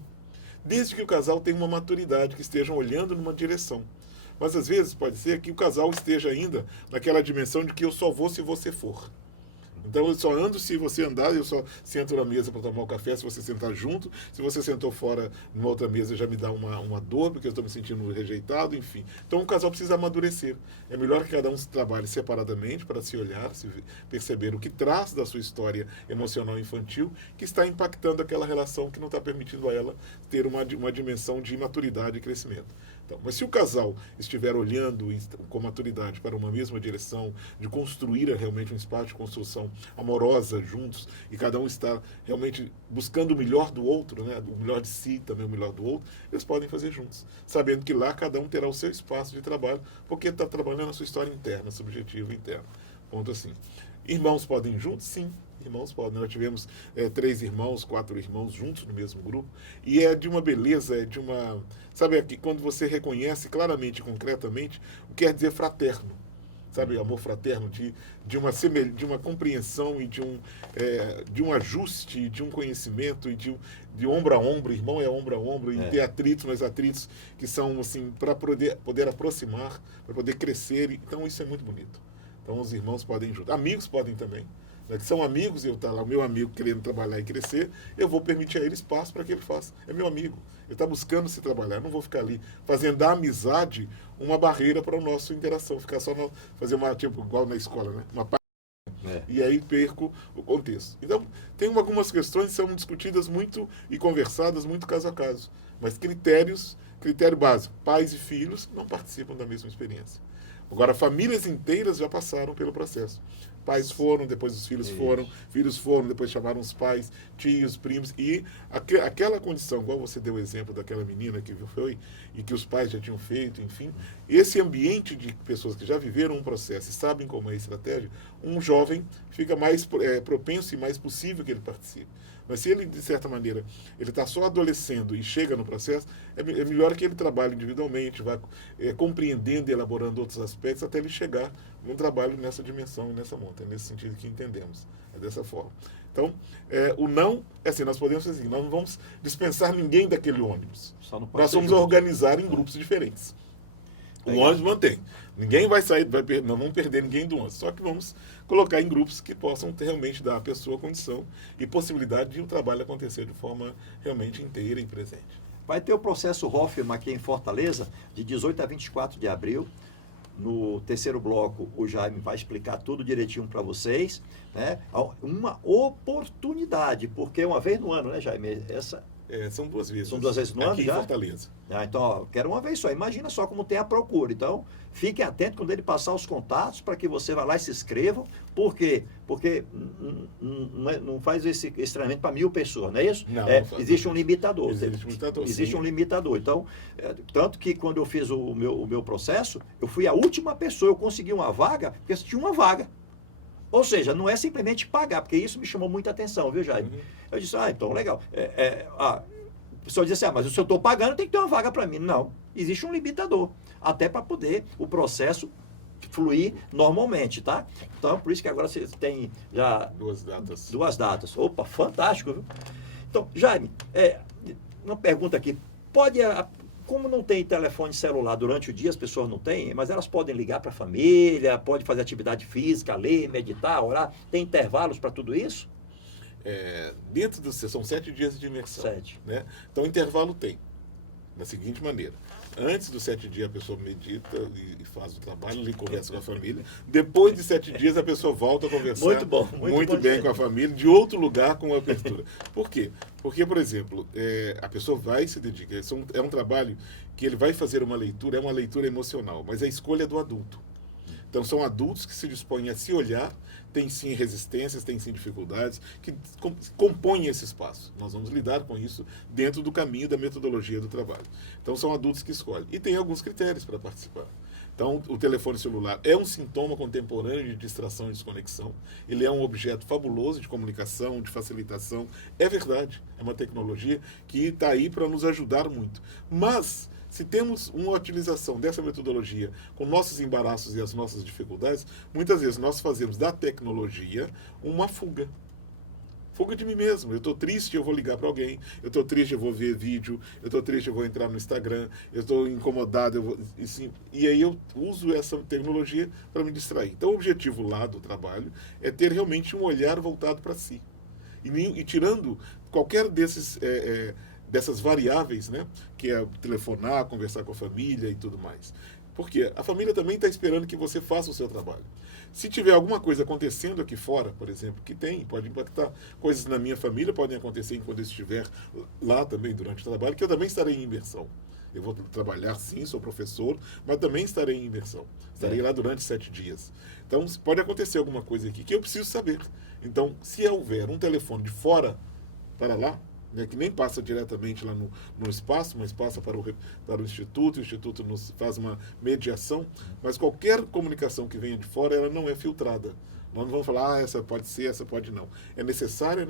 Desde que o casal tenha uma maturidade, que estejam olhando numa direção. Mas às vezes pode ser que o casal esteja ainda naquela dimensão de que eu só vou se você for. Então eu só ando se você andar, eu só sento na mesa para tomar um café se você sentar junto. Se você sentou fora numa outra mesa já me dá uma dor, porque eu estou me sentindo rejeitado, enfim. Então o casal precisa amadurecer. É melhor que cada um trabalhe separadamente para se olhar, se perceber o que traz da sua história emocional infantil que está impactando aquela relação que não está permitindo a ela ter uma dimensão de maturidade e crescimento. Então, mas se o casal estiver olhando com maturidade para uma mesma direção, de construir realmente um espaço de construção amorosa juntos, e cada um está realmente buscando o melhor do outro, né? O melhor de si, também o melhor do outro, eles podem fazer juntos, sabendo que lá cada um terá o seu espaço de trabalho, porque está trabalhando a sua história interna, seu objetivo interno. Ponto assim. Irmãos podem ir juntos? Sim. Irmãos podem. Nós tivemos 3 irmãos, 4 irmãos juntos no mesmo grupo. E é de uma beleza, é de uma... Sabe, aqui, quando você reconhece claramente e concretamente o que quer dizer fraterno. Sabe, amor fraterno, de uma compreensão e de um ajuste, de um conhecimento e de ombro a ombro. Irmão é ombro a ombro. E ter atritos, mas atritos que são assim, para poder aproximar, para poder crescer. Então isso é muito bonito. Então os irmãos podem ir juntos. Amigos podem também. Que são amigos, eu tá lá, o meu amigo querendo trabalhar e crescer, eu vou permitir a ele espaço para que ele faça. É meu amigo. Ele está buscando se trabalhar. Eu não vou ficar ali fazendo da amizade uma barreira para a nossa interação. Ficar só fazer uma, tipo, igual na escola, né? Uma e aí perco o contexto. Então, tem algumas questões que são discutidas muito e conversadas muito caso a caso. Mas critério básico, pais e filhos não participam da mesma experiência. Agora, famílias inteiras já passaram pelo processo. Pais foram, depois os filhos foram, depois chamaram os pais, tios, primos. E aquela condição, igual você deu o exemplo daquela menina que foi e que os pais já tinham feito, enfim. Esse ambiente de pessoas que já viveram um processo e sabem como é a estratégia, um jovem fica mais propenso e mais possível que ele participe. Mas se ele, de certa maneira, ele está só adolescendo e chega no processo, é melhor que ele trabalhe individualmente, vá compreendendo e elaborando outros aspectos até ele chegar num trabalho nessa dimensão e nessa monta. É nesse sentido que entendemos. É dessa forma. Então, o não, é assim, nós podemos dizer assim, nós não vamos dispensar ninguém daquele ônibus. Nós vamos organizar em grupos diferentes. O ônibus mantém. Ninguém vai sair, não vamos perder ninguém do ônibus. Só que vamos colocar em grupos que possam realmente dar à pessoa condição e possibilidade de o trabalho acontecer de forma realmente inteira e presente. Vai ter o processo Hoffman aqui em Fortaleza, de 18 a 24 de abril. No terceiro bloco, o Jaime vai explicar tudo direitinho para vocês. Né? Uma oportunidade, porque uma vez no ano, né, Jaime? São 2 vezes. São 2 vezes no ano aqui já? Em Fortaleza. Então, ó, quero uma vez só. Imagina só como tem a procura. Então, fiquem atentos quando ele passar os contatos para que você vá lá e se inscrevam. Por quê? Porque não faz esse treinamento para 1000 pessoas, não é isso? Não, existe um limitador. Existe um limitador. Então, tanto que quando eu fiz o meu processo, eu fui a última pessoa, eu consegui uma vaga, porque tinha uma vaga. Ou seja, não é simplesmente pagar, porque isso me chamou muita atenção, viu, Jaime? Eu disse, então, legal. O pessoal diz assim, mas se eu estou pagando, tem que ter uma vaga para mim. Não, existe um limitador, até para poder o processo fluir normalmente, tá? Então, por isso que agora você tem já 2 datas. Opa, fantástico, viu? Então, Jaime, uma pergunta aqui. Como não tem telefone celular durante o dia, as pessoas não têm, mas elas podem ligar para a família, podem fazer atividade física, ler, meditar, orar. Tem intervalos para tudo isso? Dentro são 7 dias de imersão. 7. Né? Então, intervalo tem. Da seguinte maneira. Antes dos 7 dias, a pessoa medita e faz o trabalho, ali conversa com a família. Depois de 7 dias, a pessoa volta a conversar muito bem com a família, de outro lugar com a abertura. Por quê? Porque, por exemplo, a pessoa vai se dedicar. É um trabalho que ele vai fazer uma leitura, é uma leitura emocional, mas a escolha é do adulto. Então, são adultos que se dispõem a se olhar, tem sim resistências, tem sim dificuldades, que compõem esse espaço. Nós vamos lidar com isso dentro do caminho da metodologia do trabalho. Então, são adultos que escolhem. E tem alguns critérios para participar. Então, o telefone celular é um sintoma contemporâneo de distração e desconexão. Ele é um objeto fabuloso de comunicação, de facilitação. É verdade, é uma tecnologia que está aí para nos ajudar muito. Mas, se temos uma utilização dessa metodologia com nossos embaraços e as nossas dificuldades, muitas vezes nós fazemos da tecnologia uma fuga. Fuga de mim mesmo. Eu estou triste, eu vou ligar para alguém. Eu estou triste, eu vou ver vídeo. Eu estou triste, eu vou entrar no Instagram. Eu estou incomodado, e aí eu uso essa tecnologia para me distrair. Então, o objetivo lá do trabalho é ter realmente um olhar voltado para si. E tirando qualquer dessas variáveis, né, que é telefonar, conversar com a família e tudo mais. Porque a família também está esperando que você faça o seu trabalho. Se tiver alguma coisa acontecendo aqui fora, por exemplo, que pode impactar coisas na minha família, podem acontecer enquanto eu estiver lá também durante o trabalho, que eu também estarei em imersão. Eu vou trabalhar, sim, sou professor, mas também estarei em imersão. Estarei lá durante 7 dias. Então, pode acontecer alguma coisa aqui que eu preciso saber. Então, se houver um telefone de fora para lá, né, que nem passa diretamente lá no espaço, mas passa para o Instituto nos faz uma mediação, mas qualquer comunicação que venha de fora, ela não é filtrada. Nós não vamos falar, essa pode ser, essa pode não. É necessário.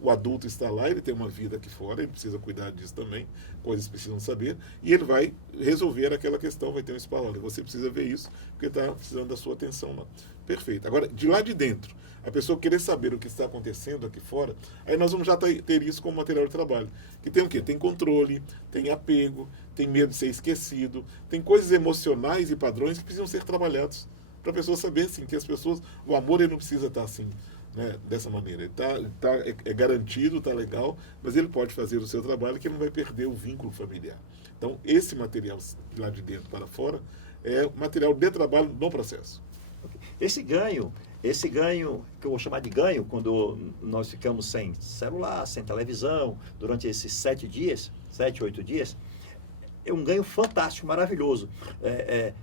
O adulto está lá, ele tem uma vida aqui fora, ele precisa cuidar disso também, coisas precisam saber, e ele vai resolver aquela questão, vai ter um espaço. Olha, você precisa ver isso, porque está precisando da sua atenção lá. Perfeito. Agora, de lá de dentro, a pessoa querer saber o que está acontecendo aqui fora, aí nós vamos já ter isso como material de trabalho. Que tem o quê? Tem controle, tem apego, tem medo de ser esquecido, tem coisas emocionais e padrões que precisam ser trabalhados para a pessoa saber assim, que as pessoas, o amor ele não precisa estar assim, né, dessa maneira. Ele é garantido, está legal, mas ele pode fazer o seu trabalho que ele não vai perder o vínculo familiar. Então, esse material lá de dentro para fora é material de trabalho no processo. Esse ganho que eu vou chamar de ganho, quando nós ficamos sem celular, sem televisão, durante esses 7, 8 dias, é um ganho fantástico, maravilhoso,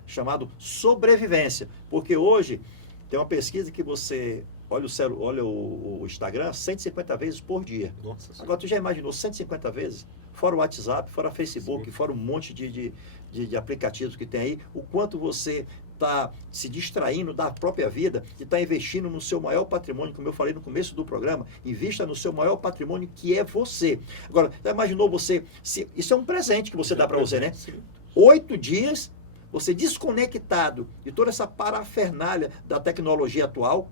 chamado sobrevivência. Porque hoje tem uma pesquisa que você olha o Instagram 150 vezes por dia. Nossa, agora, tu já imaginou 150 vezes? Fora o WhatsApp, fora o Facebook, sim, fora um monte de aplicativos que tem aí, o quanto você está se distraindo da própria vida e está investindo no seu maior patrimônio, como eu falei no começo do programa, invista no seu maior patrimônio, que é você. Agora, já imaginou você, isso é um presente que você dá para você, né? Sim. 8 dias, você desconectado de toda essa parafernália da tecnologia atual,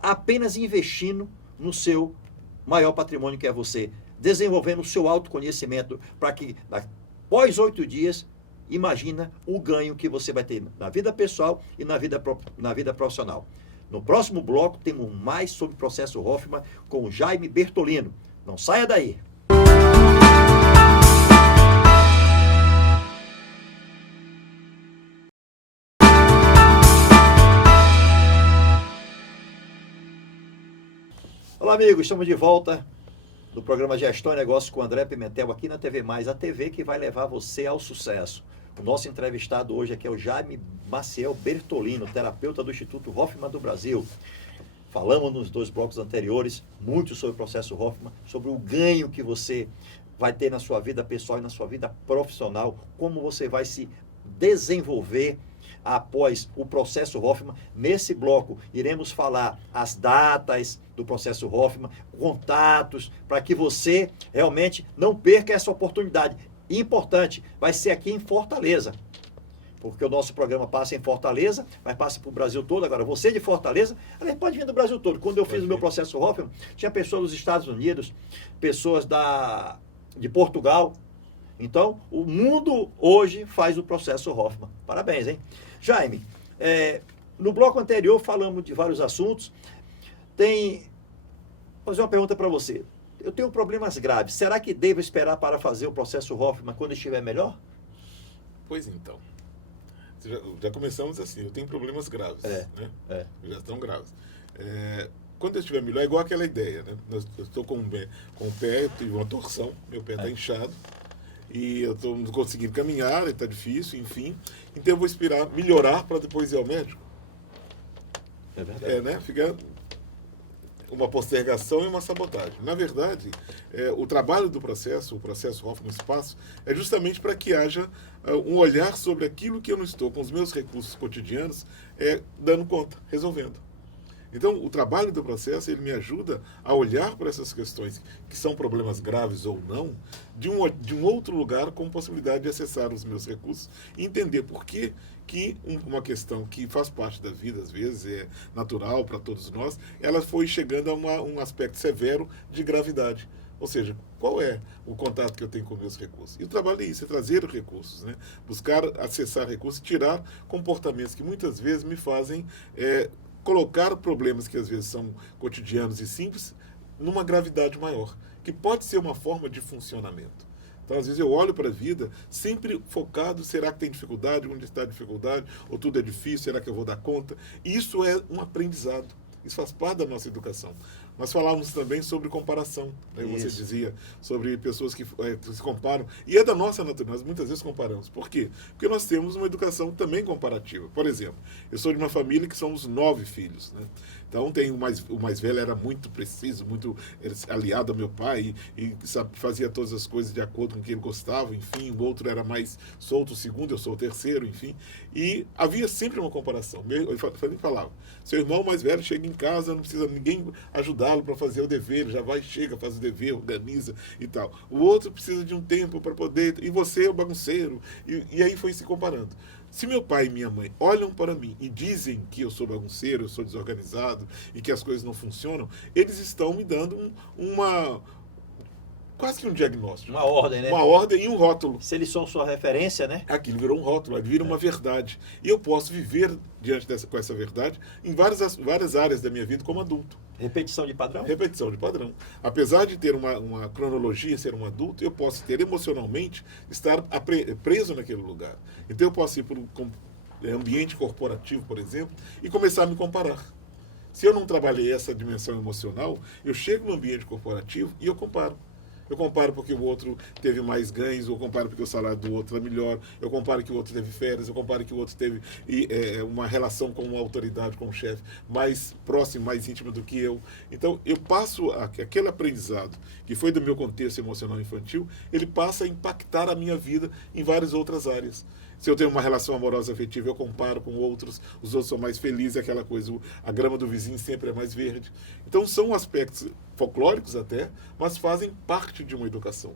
apenas investindo no seu maior patrimônio, que é você, desenvolvendo o seu autoconhecimento, para que, após 8 dias, imagina o ganho que você vai ter na vida pessoal e na vida profissional. No próximo bloco, temos mais sobre o processo Hoffman com o Jaime Bertolino. Não saia daí! Olá, amigos, estamos de volta no programa Gestão e Negócios com André Pimentel, aqui na TV Mais, a TV que vai levar você ao sucesso. O nosso entrevistado hoje aqui é o Jaime Maciel Bertolino, terapeuta do Instituto Hoffman do Brasil. Falamos nos 2 blocos anteriores muito sobre o processo Hoffman, sobre o ganho que você vai ter na sua vida pessoal e na sua vida profissional, como você vai se desenvolver após o processo Hoffman. Nesse bloco, iremos falar as datas do processo Hoffman, contatos, para que você realmente não perca essa oportunidade. E importante, vai ser aqui em Fortaleza, porque o nosso programa passa em Fortaleza, mas passa para o Brasil todo. Agora, você de Fortaleza, aliás, pode vir do Brasil todo. Quando eu fiz o meu processo Hoffman, tinha pessoas dos Estados Unidos, pessoas de Portugal. Então, o mundo hoje faz o processo Hoffman. Parabéns, hein? Jaime, no bloco anterior falamos de vários assuntos. Vou fazer uma pergunta para você. Eu tenho problemas graves. Será que devo esperar para fazer o processo Hoffman quando estiver melhor? Pois então. Já começamos assim. Eu tenho problemas graves. Né? Já estão graves. Quando eu estiver melhor, é igual aquela ideia. Né? Eu estou com o pé, eu tive uma torção, meu pé está inchado. E eu estou não conseguindo caminhar, está difícil, enfim. Então eu vou esperar melhorar para depois ir ao médico. É verdade. Né? Fica uma postergação e uma sabotagem. Na verdade, o trabalho do processo, o processo Hoffman Espaço, é justamente para que haja um olhar sobre aquilo que eu não estou, com os meus recursos cotidianos, dando conta, resolvendo. Então, o trabalho do processo, ele me ajuda a olhar para essas questões, que são problemas graves ou não, de um outro lugar, com possibilidade de acessar os meus recursos e entender por que uma questão que faz parte da vida, às vezes é natural para todos nós, ela foi chegando a um aspecto severo de gravidade. Ou seja, qual é o contato que eu tenho com meus recursos? E o trabalho é isso, é trazer recursos, né? Buscar acessar recursos, tirar comportamentos que muitas vezes me fazem colocar problemas que às vezes são cotidianos e simples numa gravidade maior, que pode ser uma forma de funcionamento. Então, às vezes, eu olho para a vida sempre focado, será que tem dificuldade? Onde está a dificuldade? Ou tudo é difícil? Será que eu vou dar conta? Isso é um aprendizado. Isso faz parte da nossa educação. Mas falávamos também sobre comparação. Né? Você Isso. dizia sobre pessoas que se comparam. E é da nossa natureza, nós muitas vezes comparamos. Por quê? Porque nós temos uma educação também comparativa. Por exemplo, eu sou de uma família que somos 9 filhos. Né? Então, tem o mais velho era muito preciso, muito aliado ao meu pai e sabe, fazia todas as coisas de acordo com o que ele gostava, enfim. O outro era mais solto, o segundo, eu sou o terceiro, enfim. E havia sempre uma comparação. Eu falava, seu irmão mais velho chega em casa, não precisa ninguém ajudá-lo para fazer o dever, ele já vai, chega, faz o dever, organiza e tal. O outro precisa de um tempo para poder, e você é o bagunceiro. E aí foi se comparando. Se meu pai e minha mãe olham para mim e dizem que eu sou bagunceiro, eu sou desorganizado e que as coisas não funcionam, eles estão me dando quase que um diagnóstico. Uma ordem, né? Uma ordem e um rótulo. Se eles são sua referência, né? Aquilo virou um rótulo, aquilo vira uma verdade. E eu posso viver com essa verdade em várias áreas da minha vida como adulto. Repetição de padrão? Repetição de padrão. Apesar de ter uma cronologia, ser um adulto, eu posso ter emocionalmente, estar preso naquele lugar. Então eu posso ir para um ambiente corporativo, por exemplo, e começar a me comparar. Se eu não trabalhei essa dimensão emocional, eu chego no ambiente corporativo e eu comparo. Eu comparo porque o outro teve mais ganhos, eu comparo porque o salário do outro é melhor, eu comparo que o outro teve férias, eu comparo que o outro teve uma relação com uma autoridade, com um chefe mais próximo, mais íntimo do que eu. Então, eu passo aquele aprendizado que foi do meu contexto emocional infantil, ele passa a impactar a minha vida em várias outras áreas. Se eu tenho uma relação amorosa afetiva, eu comparo com outros, os outros são mais felizes, aquela coisa, a grama do vizinho sempre é mais verde. Então são aspectos folclóricos até, mas fazem parte de uma educação,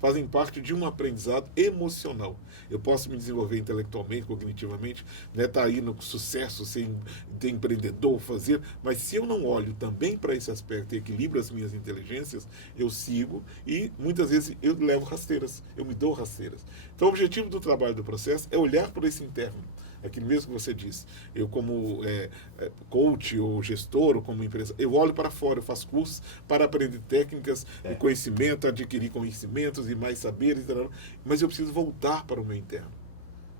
fazem parte de um aprendizado emocional. Eu posso me desenvolver intelectualmente, cognitivamente, né, tá aí no sucesso, ser empreendedor, fazer, mas se eu não olho também para esse aspecto e equilibro as minhas inteligências, eu sigo e muitas vezes eu levo rasteiras, eu me dou rasteiras. Então o objetivo do trabalho do processo é olhar por esse interno. Aquilo mesmo que você disse. Eu como coach ou gestor ou como empresa, eu olho para fora, eu faço cursos para aprender técnicas, conhecimento, adquirir conhecimentos e mais saberes, mas eu preciso voltar para o meu interno.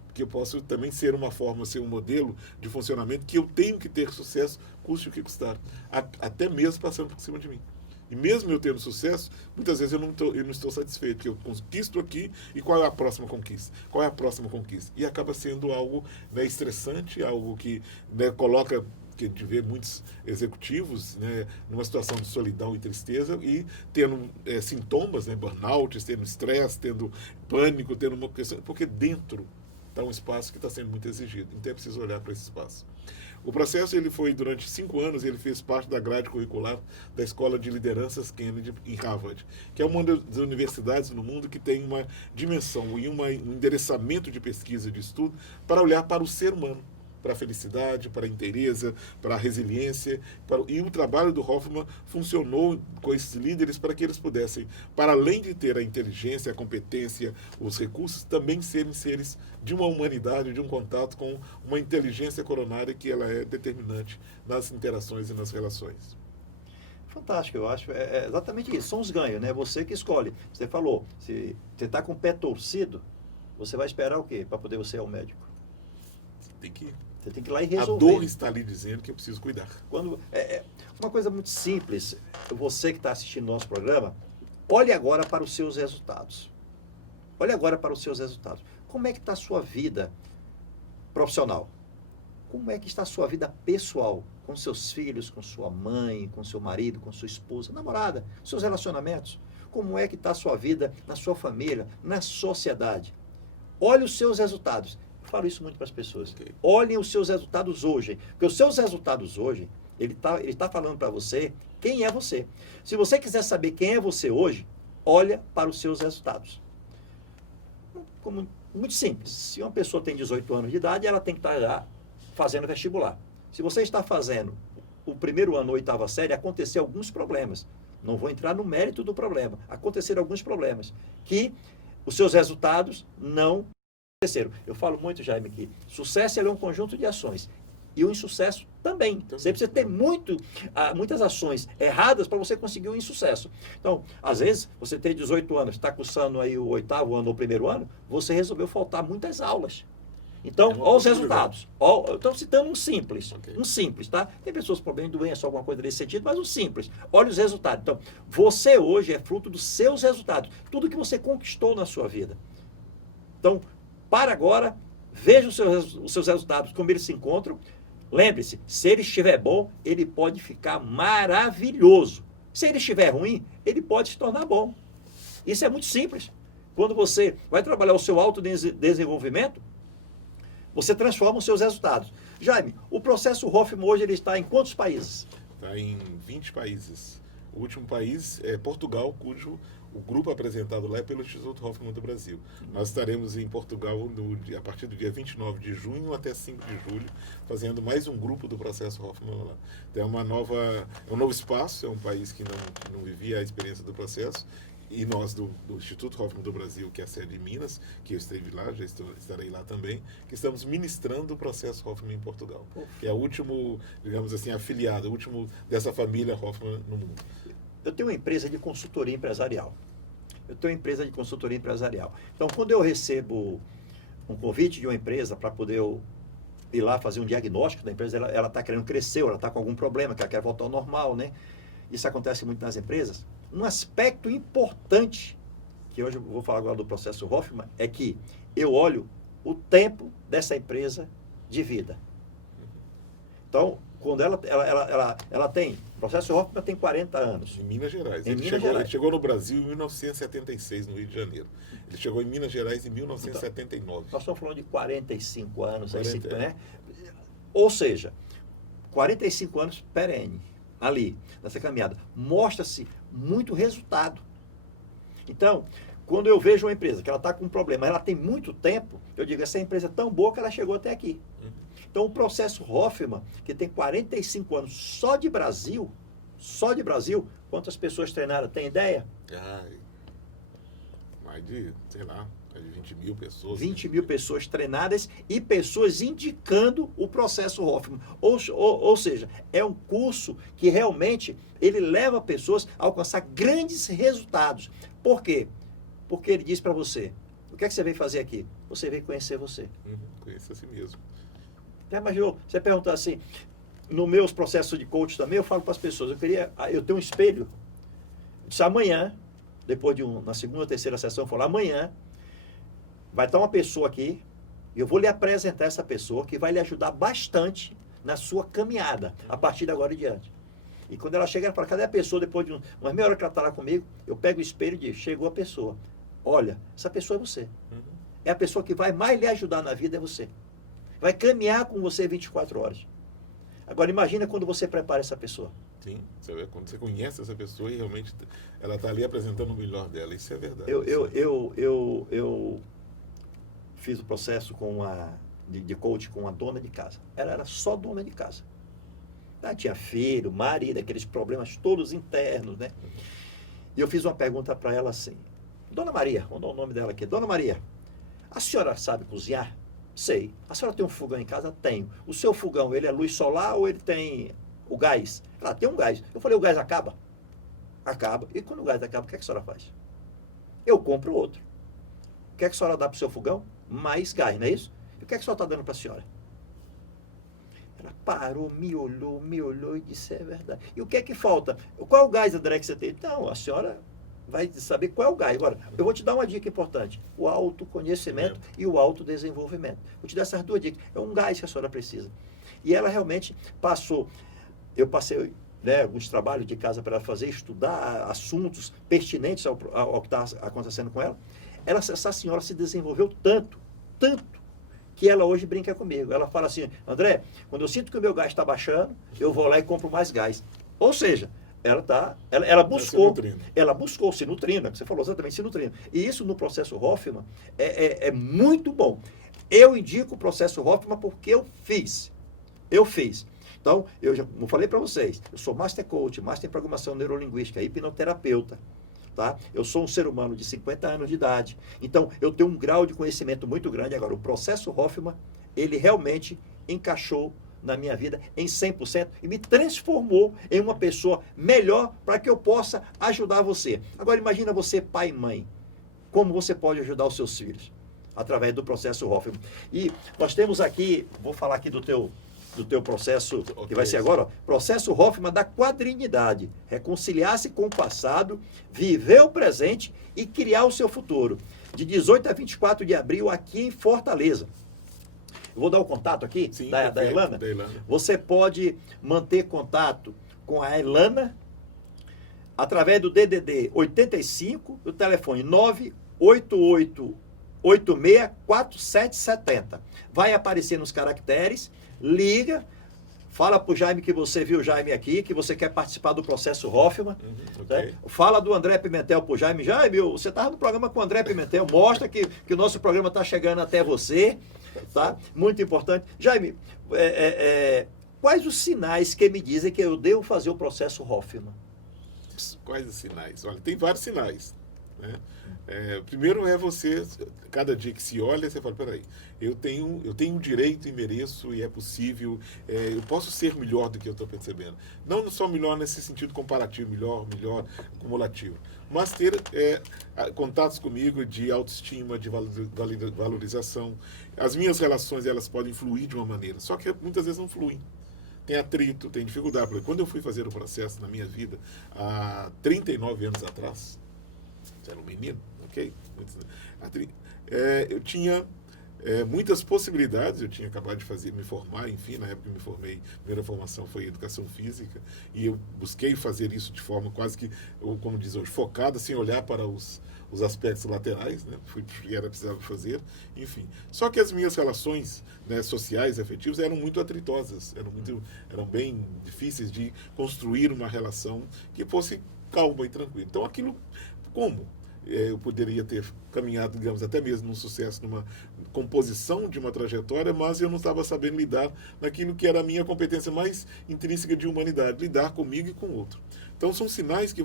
Porque eu posso também ser uma forma, ser um modelo de funcionamento que eu tenho que ter sucesso, custe o que custar. Até mesmo passando por cima de mim. E mesmo eu tendo sucesso, muitas vezes eu não estou satisfeito, porque eu conquisto aqui, e qual é a próxima conquista? Qual é a próxima conquista? E acaba sendo algo, né, estressante, algo que, né, coloca, que a gente vê muitos executivos, né, numa situação de solidão e tristeza e tendo sintomas, né, burnout, tendo estresse, tendo pânico, tendo uma questão, porque dentro está um espaço que está sendo muito exigido. Então é preciso olhar para esse espaço. O processo, ele foi, durante 5 anos, ele fez parte da grade curricular da Escola de Lideranças Kennedy em Harvard, que é uma das universidades no mundo que tem uma dimensão e um endereçamento de pesquisa, de estudo, para olhar para o ser humano, para a felicidade, para a inteireza, para a resiliência. E o trabalho do Hoffman funcionou com esses líderes para que eles pudessem, para além de ter a inteligência, a competência, os recursos, também serem seres de uma humanidade, de um contato com uma inteligência coronária que ela é determinante nas interações e nas relações. Fantástico, eu acho. É exatamente isso. São os ganhos, né? Você que escolhe. Você falou, se você está com o pé torcido, você vai esperar o quê para poder você ir ao médico? Você tem que ir lá e resolver. A dor está ali dizendo que eu preciso cuidar. Uma coisa muito simples, você que está assistindo nosso programa, olhe agora para os seus resultados. Olhe agora para os seus resultados. Como é que está a sua vida profissional? Como é que está a sua vida pessoal? Com seus filhos, com sua mãe, com seu marido, com sua esposa, namorada, seus relacionamentos. Como é que está a sua vida na sua família, na sociedade? Olhe os seus resultados. Eu falo isso muito para as pessoas. Okay. Olhem os seus resultados hoje. Porque os seus resultados hoje, ele tá falando para você quem é você. Se você quiser saber quem é você hoje, olha para os seus resultados. Muito simples. Se uma pessoa tem 18 anos de idade, ela tem que estar já fazendo vestibular. Se você está fazendo o primeiro ano, 8ª série, aconteceram alguns problemas. Não vou entrar no mérito do problema. Aconteceram alguns problemas que os seus resultados não aconteceram. Eu falo muito, Jaime, que sucesso é um conjunto de ações. E o insucesso também. Você precisa ter muitas ações erradas para você conseguir o insucesso. Então, às vezes, você tem 18 anos, está cursando aí o 8º ano ou o primeiro ano, você resolveu faltar muitas aulas. Então, É uma olha os possibilidade. resultados. Ó, eu estou citando um simples. Ok. Um simples, tá? Tem pessoas com problema de doença, alguma coisa nesse sentido, mas um simples. Olha os resultados. Então, você hoje é fruto dos seus resultados. Tudo que você conquistou na sua vida. Então, para agora, veja os seus resultados, como eles se encontram. Lembre-se, se ele estiver bom, ele pode ficar maravilhoso. Se ele estiver ruim, ele pode se tornar bom. Isso é muito simples. Quando você vai trabalhar o seu autodesenvolvimento, você transforma os seus resultados. Jaime, o processo Hoffman hoje ele está em quantos países? Está em 20 países. O último país é Portugal, cujo o grupo apresentado lá é pelo Instituto Hoffman do Brasil. Nós estaremos em Portugal a partir do dia 29 de junho até 5 de julho, fazendo mais um grupo do processo Hoffman lá. Então é um novo espaço, é um país que não vivia a experiência do processo. E nós, do Instituto Hoffman do Brasil, que é a sede em Minas, que eu estive lá, já estarei lá também, que estamos ministrando o processo Hoffman em Portugal. Que é o último, digamos assim, afiliado, o último dessa família Hoffman no mundo. Eu tenho uma empresa de consultoria empresarial. Então, quando eu recebo um convite de uma empresa para poder eu ir lá fazer um diagnóstico da empresa, ela está querendo crescer, ela está com algum problema, que ela quer voltar ao normal, né? Isso acontece muito nas empresas. Um aspecto importante, que hoje eu vou falar agora do processo Hoffman, é que eu olho o tempo dessa empresa de vida. Então, quando ela tem, o processo Hoffman tem 40 anos. Em Minas Gerais. Em Ele Minas Gerais. chegou no Brasil em 1976, no Rio de Janeiro. Ele chegou em Minas Gerais em 1979. Nós estamos falando de 45 anos, 40, né? Ou seja, 45 anos perene, ali, nessa caminhada. Mostra-se muito resultado. Então, quando eu vejo uma empresa que ela está com um problema, ela tem muito tempo, eu digo, essa empresa é tão boa que ela chegou até aqui. Então, o processo Hoffman, que tem 45 anos só de Brasil, quantas pessoas treinaram? Tem ideia? Mais de, sei lá, mais de 20 mil pessoas. 20 mil pessoas treinadas e pessoas indicando o processo Hoffman. Ou seja, é um curso que realmente ele leva pessoas a alcançar grandes resultados. Por quê? Porque ele diz para você, o que é que você veio fazer aqui? Você veio conhecer você. Conhecer a si mesmo. Já imaginou? Você perguntar assim, nos meus processos de coach também, eu falo para as pessoas, eu tenho um espelho. Eu disse, amanhã, depois na segunda ou terceira sessão, eu falo, amanhã vai estar uma pessoa aqui, e eu vou lhe apresentar essa pessoa que vai lhe ajudar bastante na sua caminhada, a partir de agora em diante. E quando ela chega, ela fala, cadê a pessoa? Depois de uma meia hora que ela está lá comigo, eu pego o espelho e digo, chegou a pessoa. Olha, essa pessoa é você. É a pessoa que vai mais lhe ajudar na vida, é você. Vai caminhar com você 24 horas. Agora, imagina quando você prepara essa pessoa. Sim, quando você conhece essa pessoa e realmente ela está ali apresentando o melhor dela. Isso é verdade. Eu fiz o processo de coach com uma dona de casa. Ela era só dona de casa. Ela tinha filho, marido, aqueles problemas todos internos, né? E eu fiz uma pergunta para ela assim, Dona Maria, vamos dar o nome dela aqui. Dona Maria, a senhora sabe cozinhar? Sei. A senhora tem um fogão em casa? Tenho. O seu fogão, ele é luz solar ou ele tem o gás? Ela tem um gás. Eu falei, o gás acaba? Acaba. E quando o gás acaba, o que é que a senhora faz? Eu compro outro. O que é que a senhora dá para o seu fogão? Mais gás, não é isso? E o que é que a senhora está dando para a senhora? Ela parou, me olhou e disse, é verdade. E o que é que falta? Qual é o gás, André, que você tem? Então, a senhora vai saber qual é o gás. Agora, eu vou te dar uma dica importante. O autoconhecimento e o autodesenvolvimento. Vou te dar essas duas dicas. É um gás que a senhora precisa. E ela realmente eu passei alguns trabalhos de casa para ela fazer, estudar assuntos pertinentes ao que está acontecendo com ela. Essa senhora se desenvolveu tanto, que ela hoje brinca comigo. Ela fala assim, André, quando eu sinto que o meu gás está baixando, eu vou lá e compro mais gás. Ou seja, ela buscou se nutrindo, é que você falou exatamente, se nutrindo. E isso no processo Hoffman é muito bom. Eu indico o processo Hoffman porque eu fiz. Então, eu falei para vocês, eu sou Master Coach, Master em Programação Neurolinguística, hipnoterapeuta. Tá? Eu sou um ser humano de 50 anos de idade. Então, eu tenho um grau de conhecimento muito grande. Agora, o processo Hoffman, ele realmente encaixou na minha vida em 100% e me transformou em uma pessoa melhor para que eu possa ajudar você. Agora, imagina você, pai e mãe. Como você pode ajudar os seus filhos? através do processo Hoffman. E nós temos aqui, vou falar aqui do teu processo, que vai ser agora, ó, processo Hoffman da quadrinidade. Reconciliar-se com o passado, viver o presente e criar o seu futuro. De 18 a 24 de abril, aqui em Fortaleza. Eu vou dar o contato aqui. Sim, da Elana. da Elana. Você pode manter contato com a Elana através do DDD 85, o telefone 988864770. Vai aparecer nos caracteres, liga, fala para o Jaime que você viu o Jaime aqui, que você quer participar do processo Hoffman. Okay. Fala do André Pimentel para o Jaime. Jaime, você estava no programa com o André Pimentel, mostra que o nosso programa está chegando até você. Tá? Muito importante. Jaime, quais os sinais que me dizem que eu devo fazer o processo Hoffman? Quais os sinais? Olha, tem vários sinais. Né? Primeiro é você, cada dia que se olha, você fala, peraí, eu tenho direito e mereço e é possível, eu posso ser melhor do que eu estou percebendo. Não só melhor nesse sentido comparativo, melhor, acumulativo, mas ter contatos comigo de autoestima, de valorização. As minhas relações, elas podem fluir de uma maneira, só que muitas vezes não fluem. Tem atrito, tem dificuldade. Porque quando eu fui fazer o processo na minha vida, há 39 anos atrás, eu era um menino, ok? Eu tinha muitas possibilidades, eu tinha acabado de me formar, enfim, na época que eu me formei, a primeira formação foi educação física, e eu busquei fazer isso de forma quase que, como diz hoje, focada, sem olhar para os aspectos laterais, né? Precisava fazer, enfim. Só que as minhas relações, né, sociais, afetivas, eram muito atritosas, eram bem difíceis de construir uma relação que fosse calma e tranquila. Então, aquilo, como eu poderia ter caminhado, digamos, até mesmo num sucesso, numa composição de uma trajetória, mas eu não estava sabendo lidar naquilo que era a minha competência mais intrínseca de humanidade, lidar comigo e com o outro. Então, são sinais que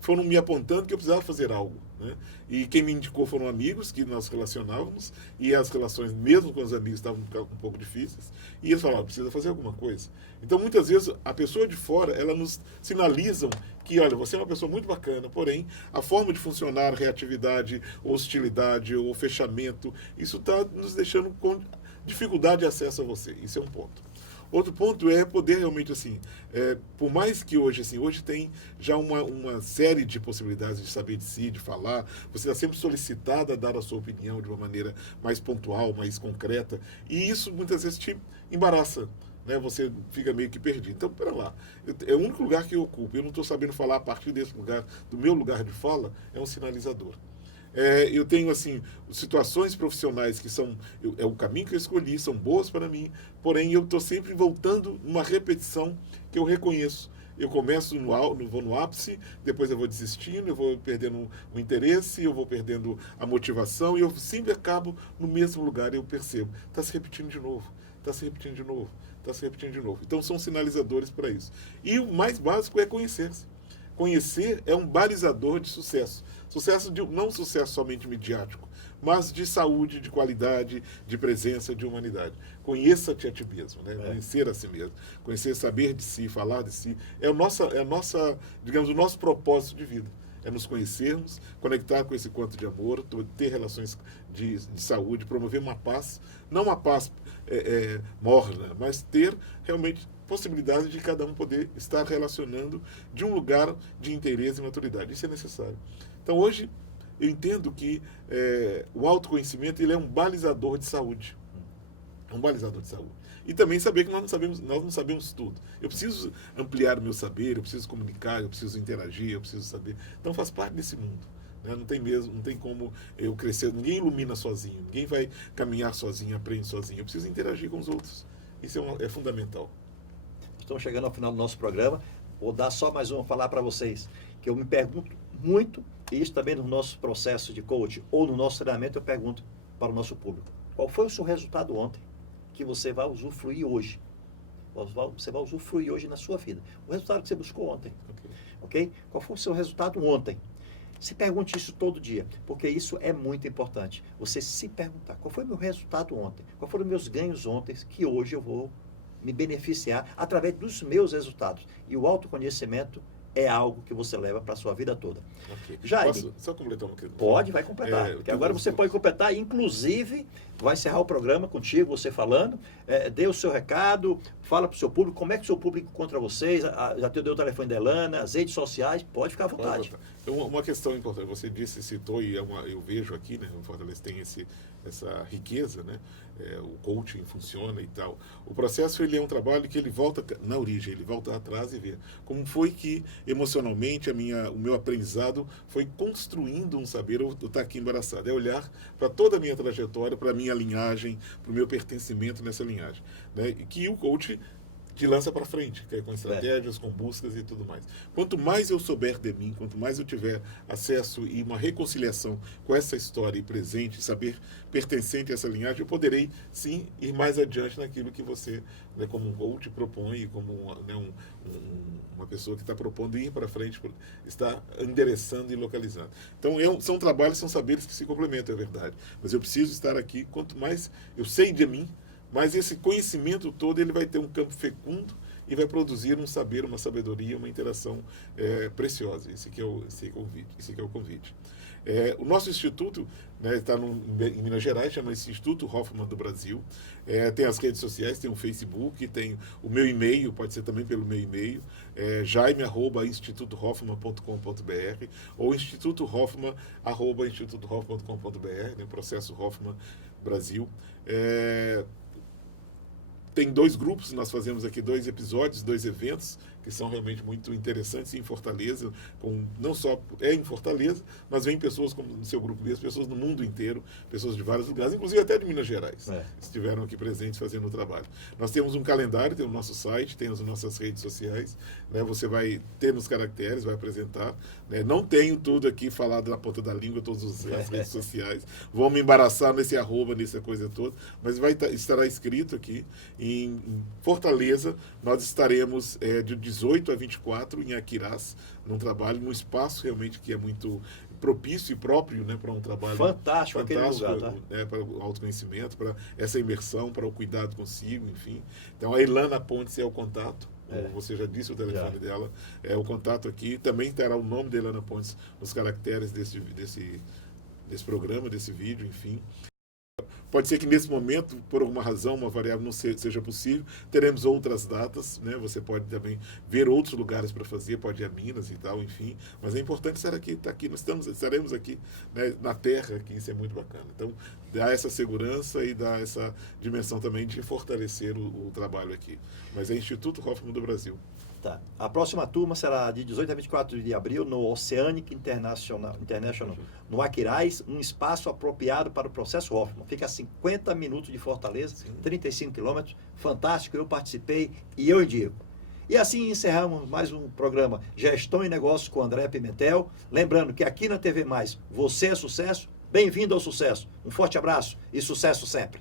foram me apontando que eu precisava fazer algo. Né? E quem me indicou foram amigos que nós relacionávamos, e as relações, mesmo com os amigos, estavam um pouco difíceis, e eles falavam, precisa fazer alguma coisa. Então, muitas vezes, a pessoa de fora, ela nos sinalizam que, olha, você é uma pessoa muito bacana, porém, a forma de funcionar, reatividade, hostilidade ou fechamento, isso está nos deixando com dificuldade de acesso a você. Isso é um ponto. Outro ponto é poder realmente, assim, por mais que hoje tem já uma série de possibilidades de saber de si, de falar, você está sempre solicitado a dar a sua opinião de uma maneira mais pontual, mais concreta, e isso muitas vezes te embaraça, né? Você fica meio que perdido. Então, pera lá, é o único lugar que eu ocupo, eu não estou sabendo falar a partir desse lugar, do meu lugar de fala, é um sinalizador. Eu tenho, assim, situações profissionais que é o caminho que eu escolhi, são boas para mim, porém eu estou sempre voltando numa repetição que eu reconheço. Eu começo vou no ápice, depois eu vou desistindo, eu vou perdendo o interesse, eu vou perdendo a motivação, e eu sempre acabo no mesmo lugar, eu percebo. Está se repetindo de novo, está se repetindo de novo, está se repetindo de novo. Então são sinalizadores para isso. E o mais básico é conhecer-se. Conhecer é um balizador de sucesso. Sucesso não sucesso somente midiático, mas de saúde, de qualidade, de presença, de humanidade. Conheça-te a ti mesmo, né? Conhecer a si mesmo. Conhecer, saber de si, falar de si. É o nosso propósito de vida. É nos conhecermos, conectar com esse quanto de amor, ter relações de saúde, promover uma paz, não uma paz morna, mas ter realmente possibilidade de cada um poder estar relacionando de um lugar de interesse e maturidade. Isso é necessário. Então, hoje, eu entendo que o autoconhecimento ele é um balizador de saúde. É um balizador de saúde. E também saber que nós não sabemos tudo. Eu preciso ampliar o meu saber, eu preciso comunicar, eu preciso interagir, eu preciso saber. Então, faz parte desse mundo. Né? Não tem como eu crescer. Ninguém ilumina sozinho, ninguém vai caminhar sozinho, aprende sozinho. Eu preciso interagir com os outros. Isso é fundamental. Estamos chegando ao final do nosso programa. Vou dar só mais uma falar para vocês, que eu me pergunto muito, e isso também no nosso processo de coaching ou no nosso treinamento, eu pergunto para o nosso público: qual foi o seu resultado ontem que você vai usufruir hoje? Você vai usufruir hoje na sua vida. O resultado que você buscou ontem. Ok? Qual foi o seu resultado ontem? Se pergunte isso todo dia, porque isso é muito importante. Você se perguntar: qual foi o meu resultado ontem? Quais foram os meus ganhos ontem que hoje eu vou me beneficiar através dos meus resultados? E o autoconhecimento é algo que você leva para a sua vida toda. Ok. Jaime, Posso só completar uma questão? pode, vai completar. Porque agora você pode completar, inclusive, vai encerrar o programa contigo, você falando, dê o seu recado, fala para o seu público, como é que o seu público encontra vocês, já te deu o telefone da Elana, as redes sociais, pode ficar à vontade. Então, uma questão importante, você disse, citou, e eu vejo aqui, né, o Fortaleza tem essa riqueza, né, o coaching funciona e tal. O processo, ele é um trabalho que ele volta na origem, ele volta atrás e vê como foi que, emocionalmente, o meu aprendizado foi construindo um saber, eu estou aqui embaraçado, é olhar para toda a minha trajetória, para a minha linhagem, para o meu pertencimento nessa linhagem, né, e que o coach te lança para frente, que é com estratégias, com buscas e tudo mais. Quanto mais eu souber de mim, quanto mais eu tiver acesso e uma reconciliação com essa história e presente, saber pertencente a essa linhagem, eu poderei, sim, ir mais adiante naquilo que você, né, como um coach, propõe, como uma pessoa que está propondo ir para frente, está endereçando e localizando. Então, são trabalhos, são saberes que se complementam, é verdade. Mas eu preciso estar aqui, quanto mais eu sei de mim, mas esse conhecimento todo ele vai ter um campo fecundo e vai produzir um saber, uma sabedoria, uma interação preciosa. Esse que é o convite. O nosso instituto, né, está em Minas Gerais, chama-se Instituto Hoffman do Brasil. Tem as redes sociais, tem o Facebook, tem o meu e-mail, pode ser também pelo meu e-mail, jaime@institutohoffman.com.br ou institutohoffman@institutohoffman.com.br, né, processo Hoffman Brasil. Tem 2 grupos, nós fazemos aqui 2 episódios, 2 eventos, que são realmente muito interessantes em Fortaleza, não só em Fortaleza, mas vem pessoas, como no seu grupo mesmo, pessoas no mundo inteiro, pessoas de vários lugares, inclusive até de Minas Gerais, estiveram aqui presentes fazendo o trabalho. Nós temos um calendário, tem o nosso site, tem as nossas redes sociais, né, você vai ter nos caracteres, vai apresentar, né, não tenho tudo aqui falado na ponta da língua, todas as redes sociais, vão me embaraçar nesse arroba, nessa coisa toda, mas estará escrito aqui. Em Fortaleza, nós estaremos de 18 a 24 em Aquirás, num trabalho, num espaço realmente que é muito propício e próprio, né, para um trabalho fantástico aquele lugar, tá? Para o autoconhecimento, para essa imersão, para o cuidado consigo, enfim. Então, a Elana Pontes é o contato. Você já disse o telefone dela, é o contato aqui. Também terá o nome da Elana Pontes nos caracteres desse programa, desse vídeo, enfim. Pode ser que nesse momento, por alguma razão, uma variável não seja possível, teremos outras datas, né? Você pode também ver outros lugares para fazer, pode ir a Minas e tal, enfim. Mas é importante estar aqui, nós estaremos aqui, né, na terra, que isso é muito bacana. Então, dá essa segurança e dá essa dimensão também de fortalecer o trabalho aqui. Mas é Instituto Hoffman do Brasil. Tá. A próxima turma será de 18 a 24 de abril no Oceanic International no Aquirás, um espaço apropriado para o processo Hoffman. Fica a 50 minutos de Fortaleza, 35 quilômetros. Fantástico, eu participei e eu indico. E assim encerramos mais um programa Gestão e Negócios com André Pimentel. Lembrando que aqui na TV Mais, você é sucesso. Bem-vindo ao sucesso. Um forte abraço e sucesso sempre.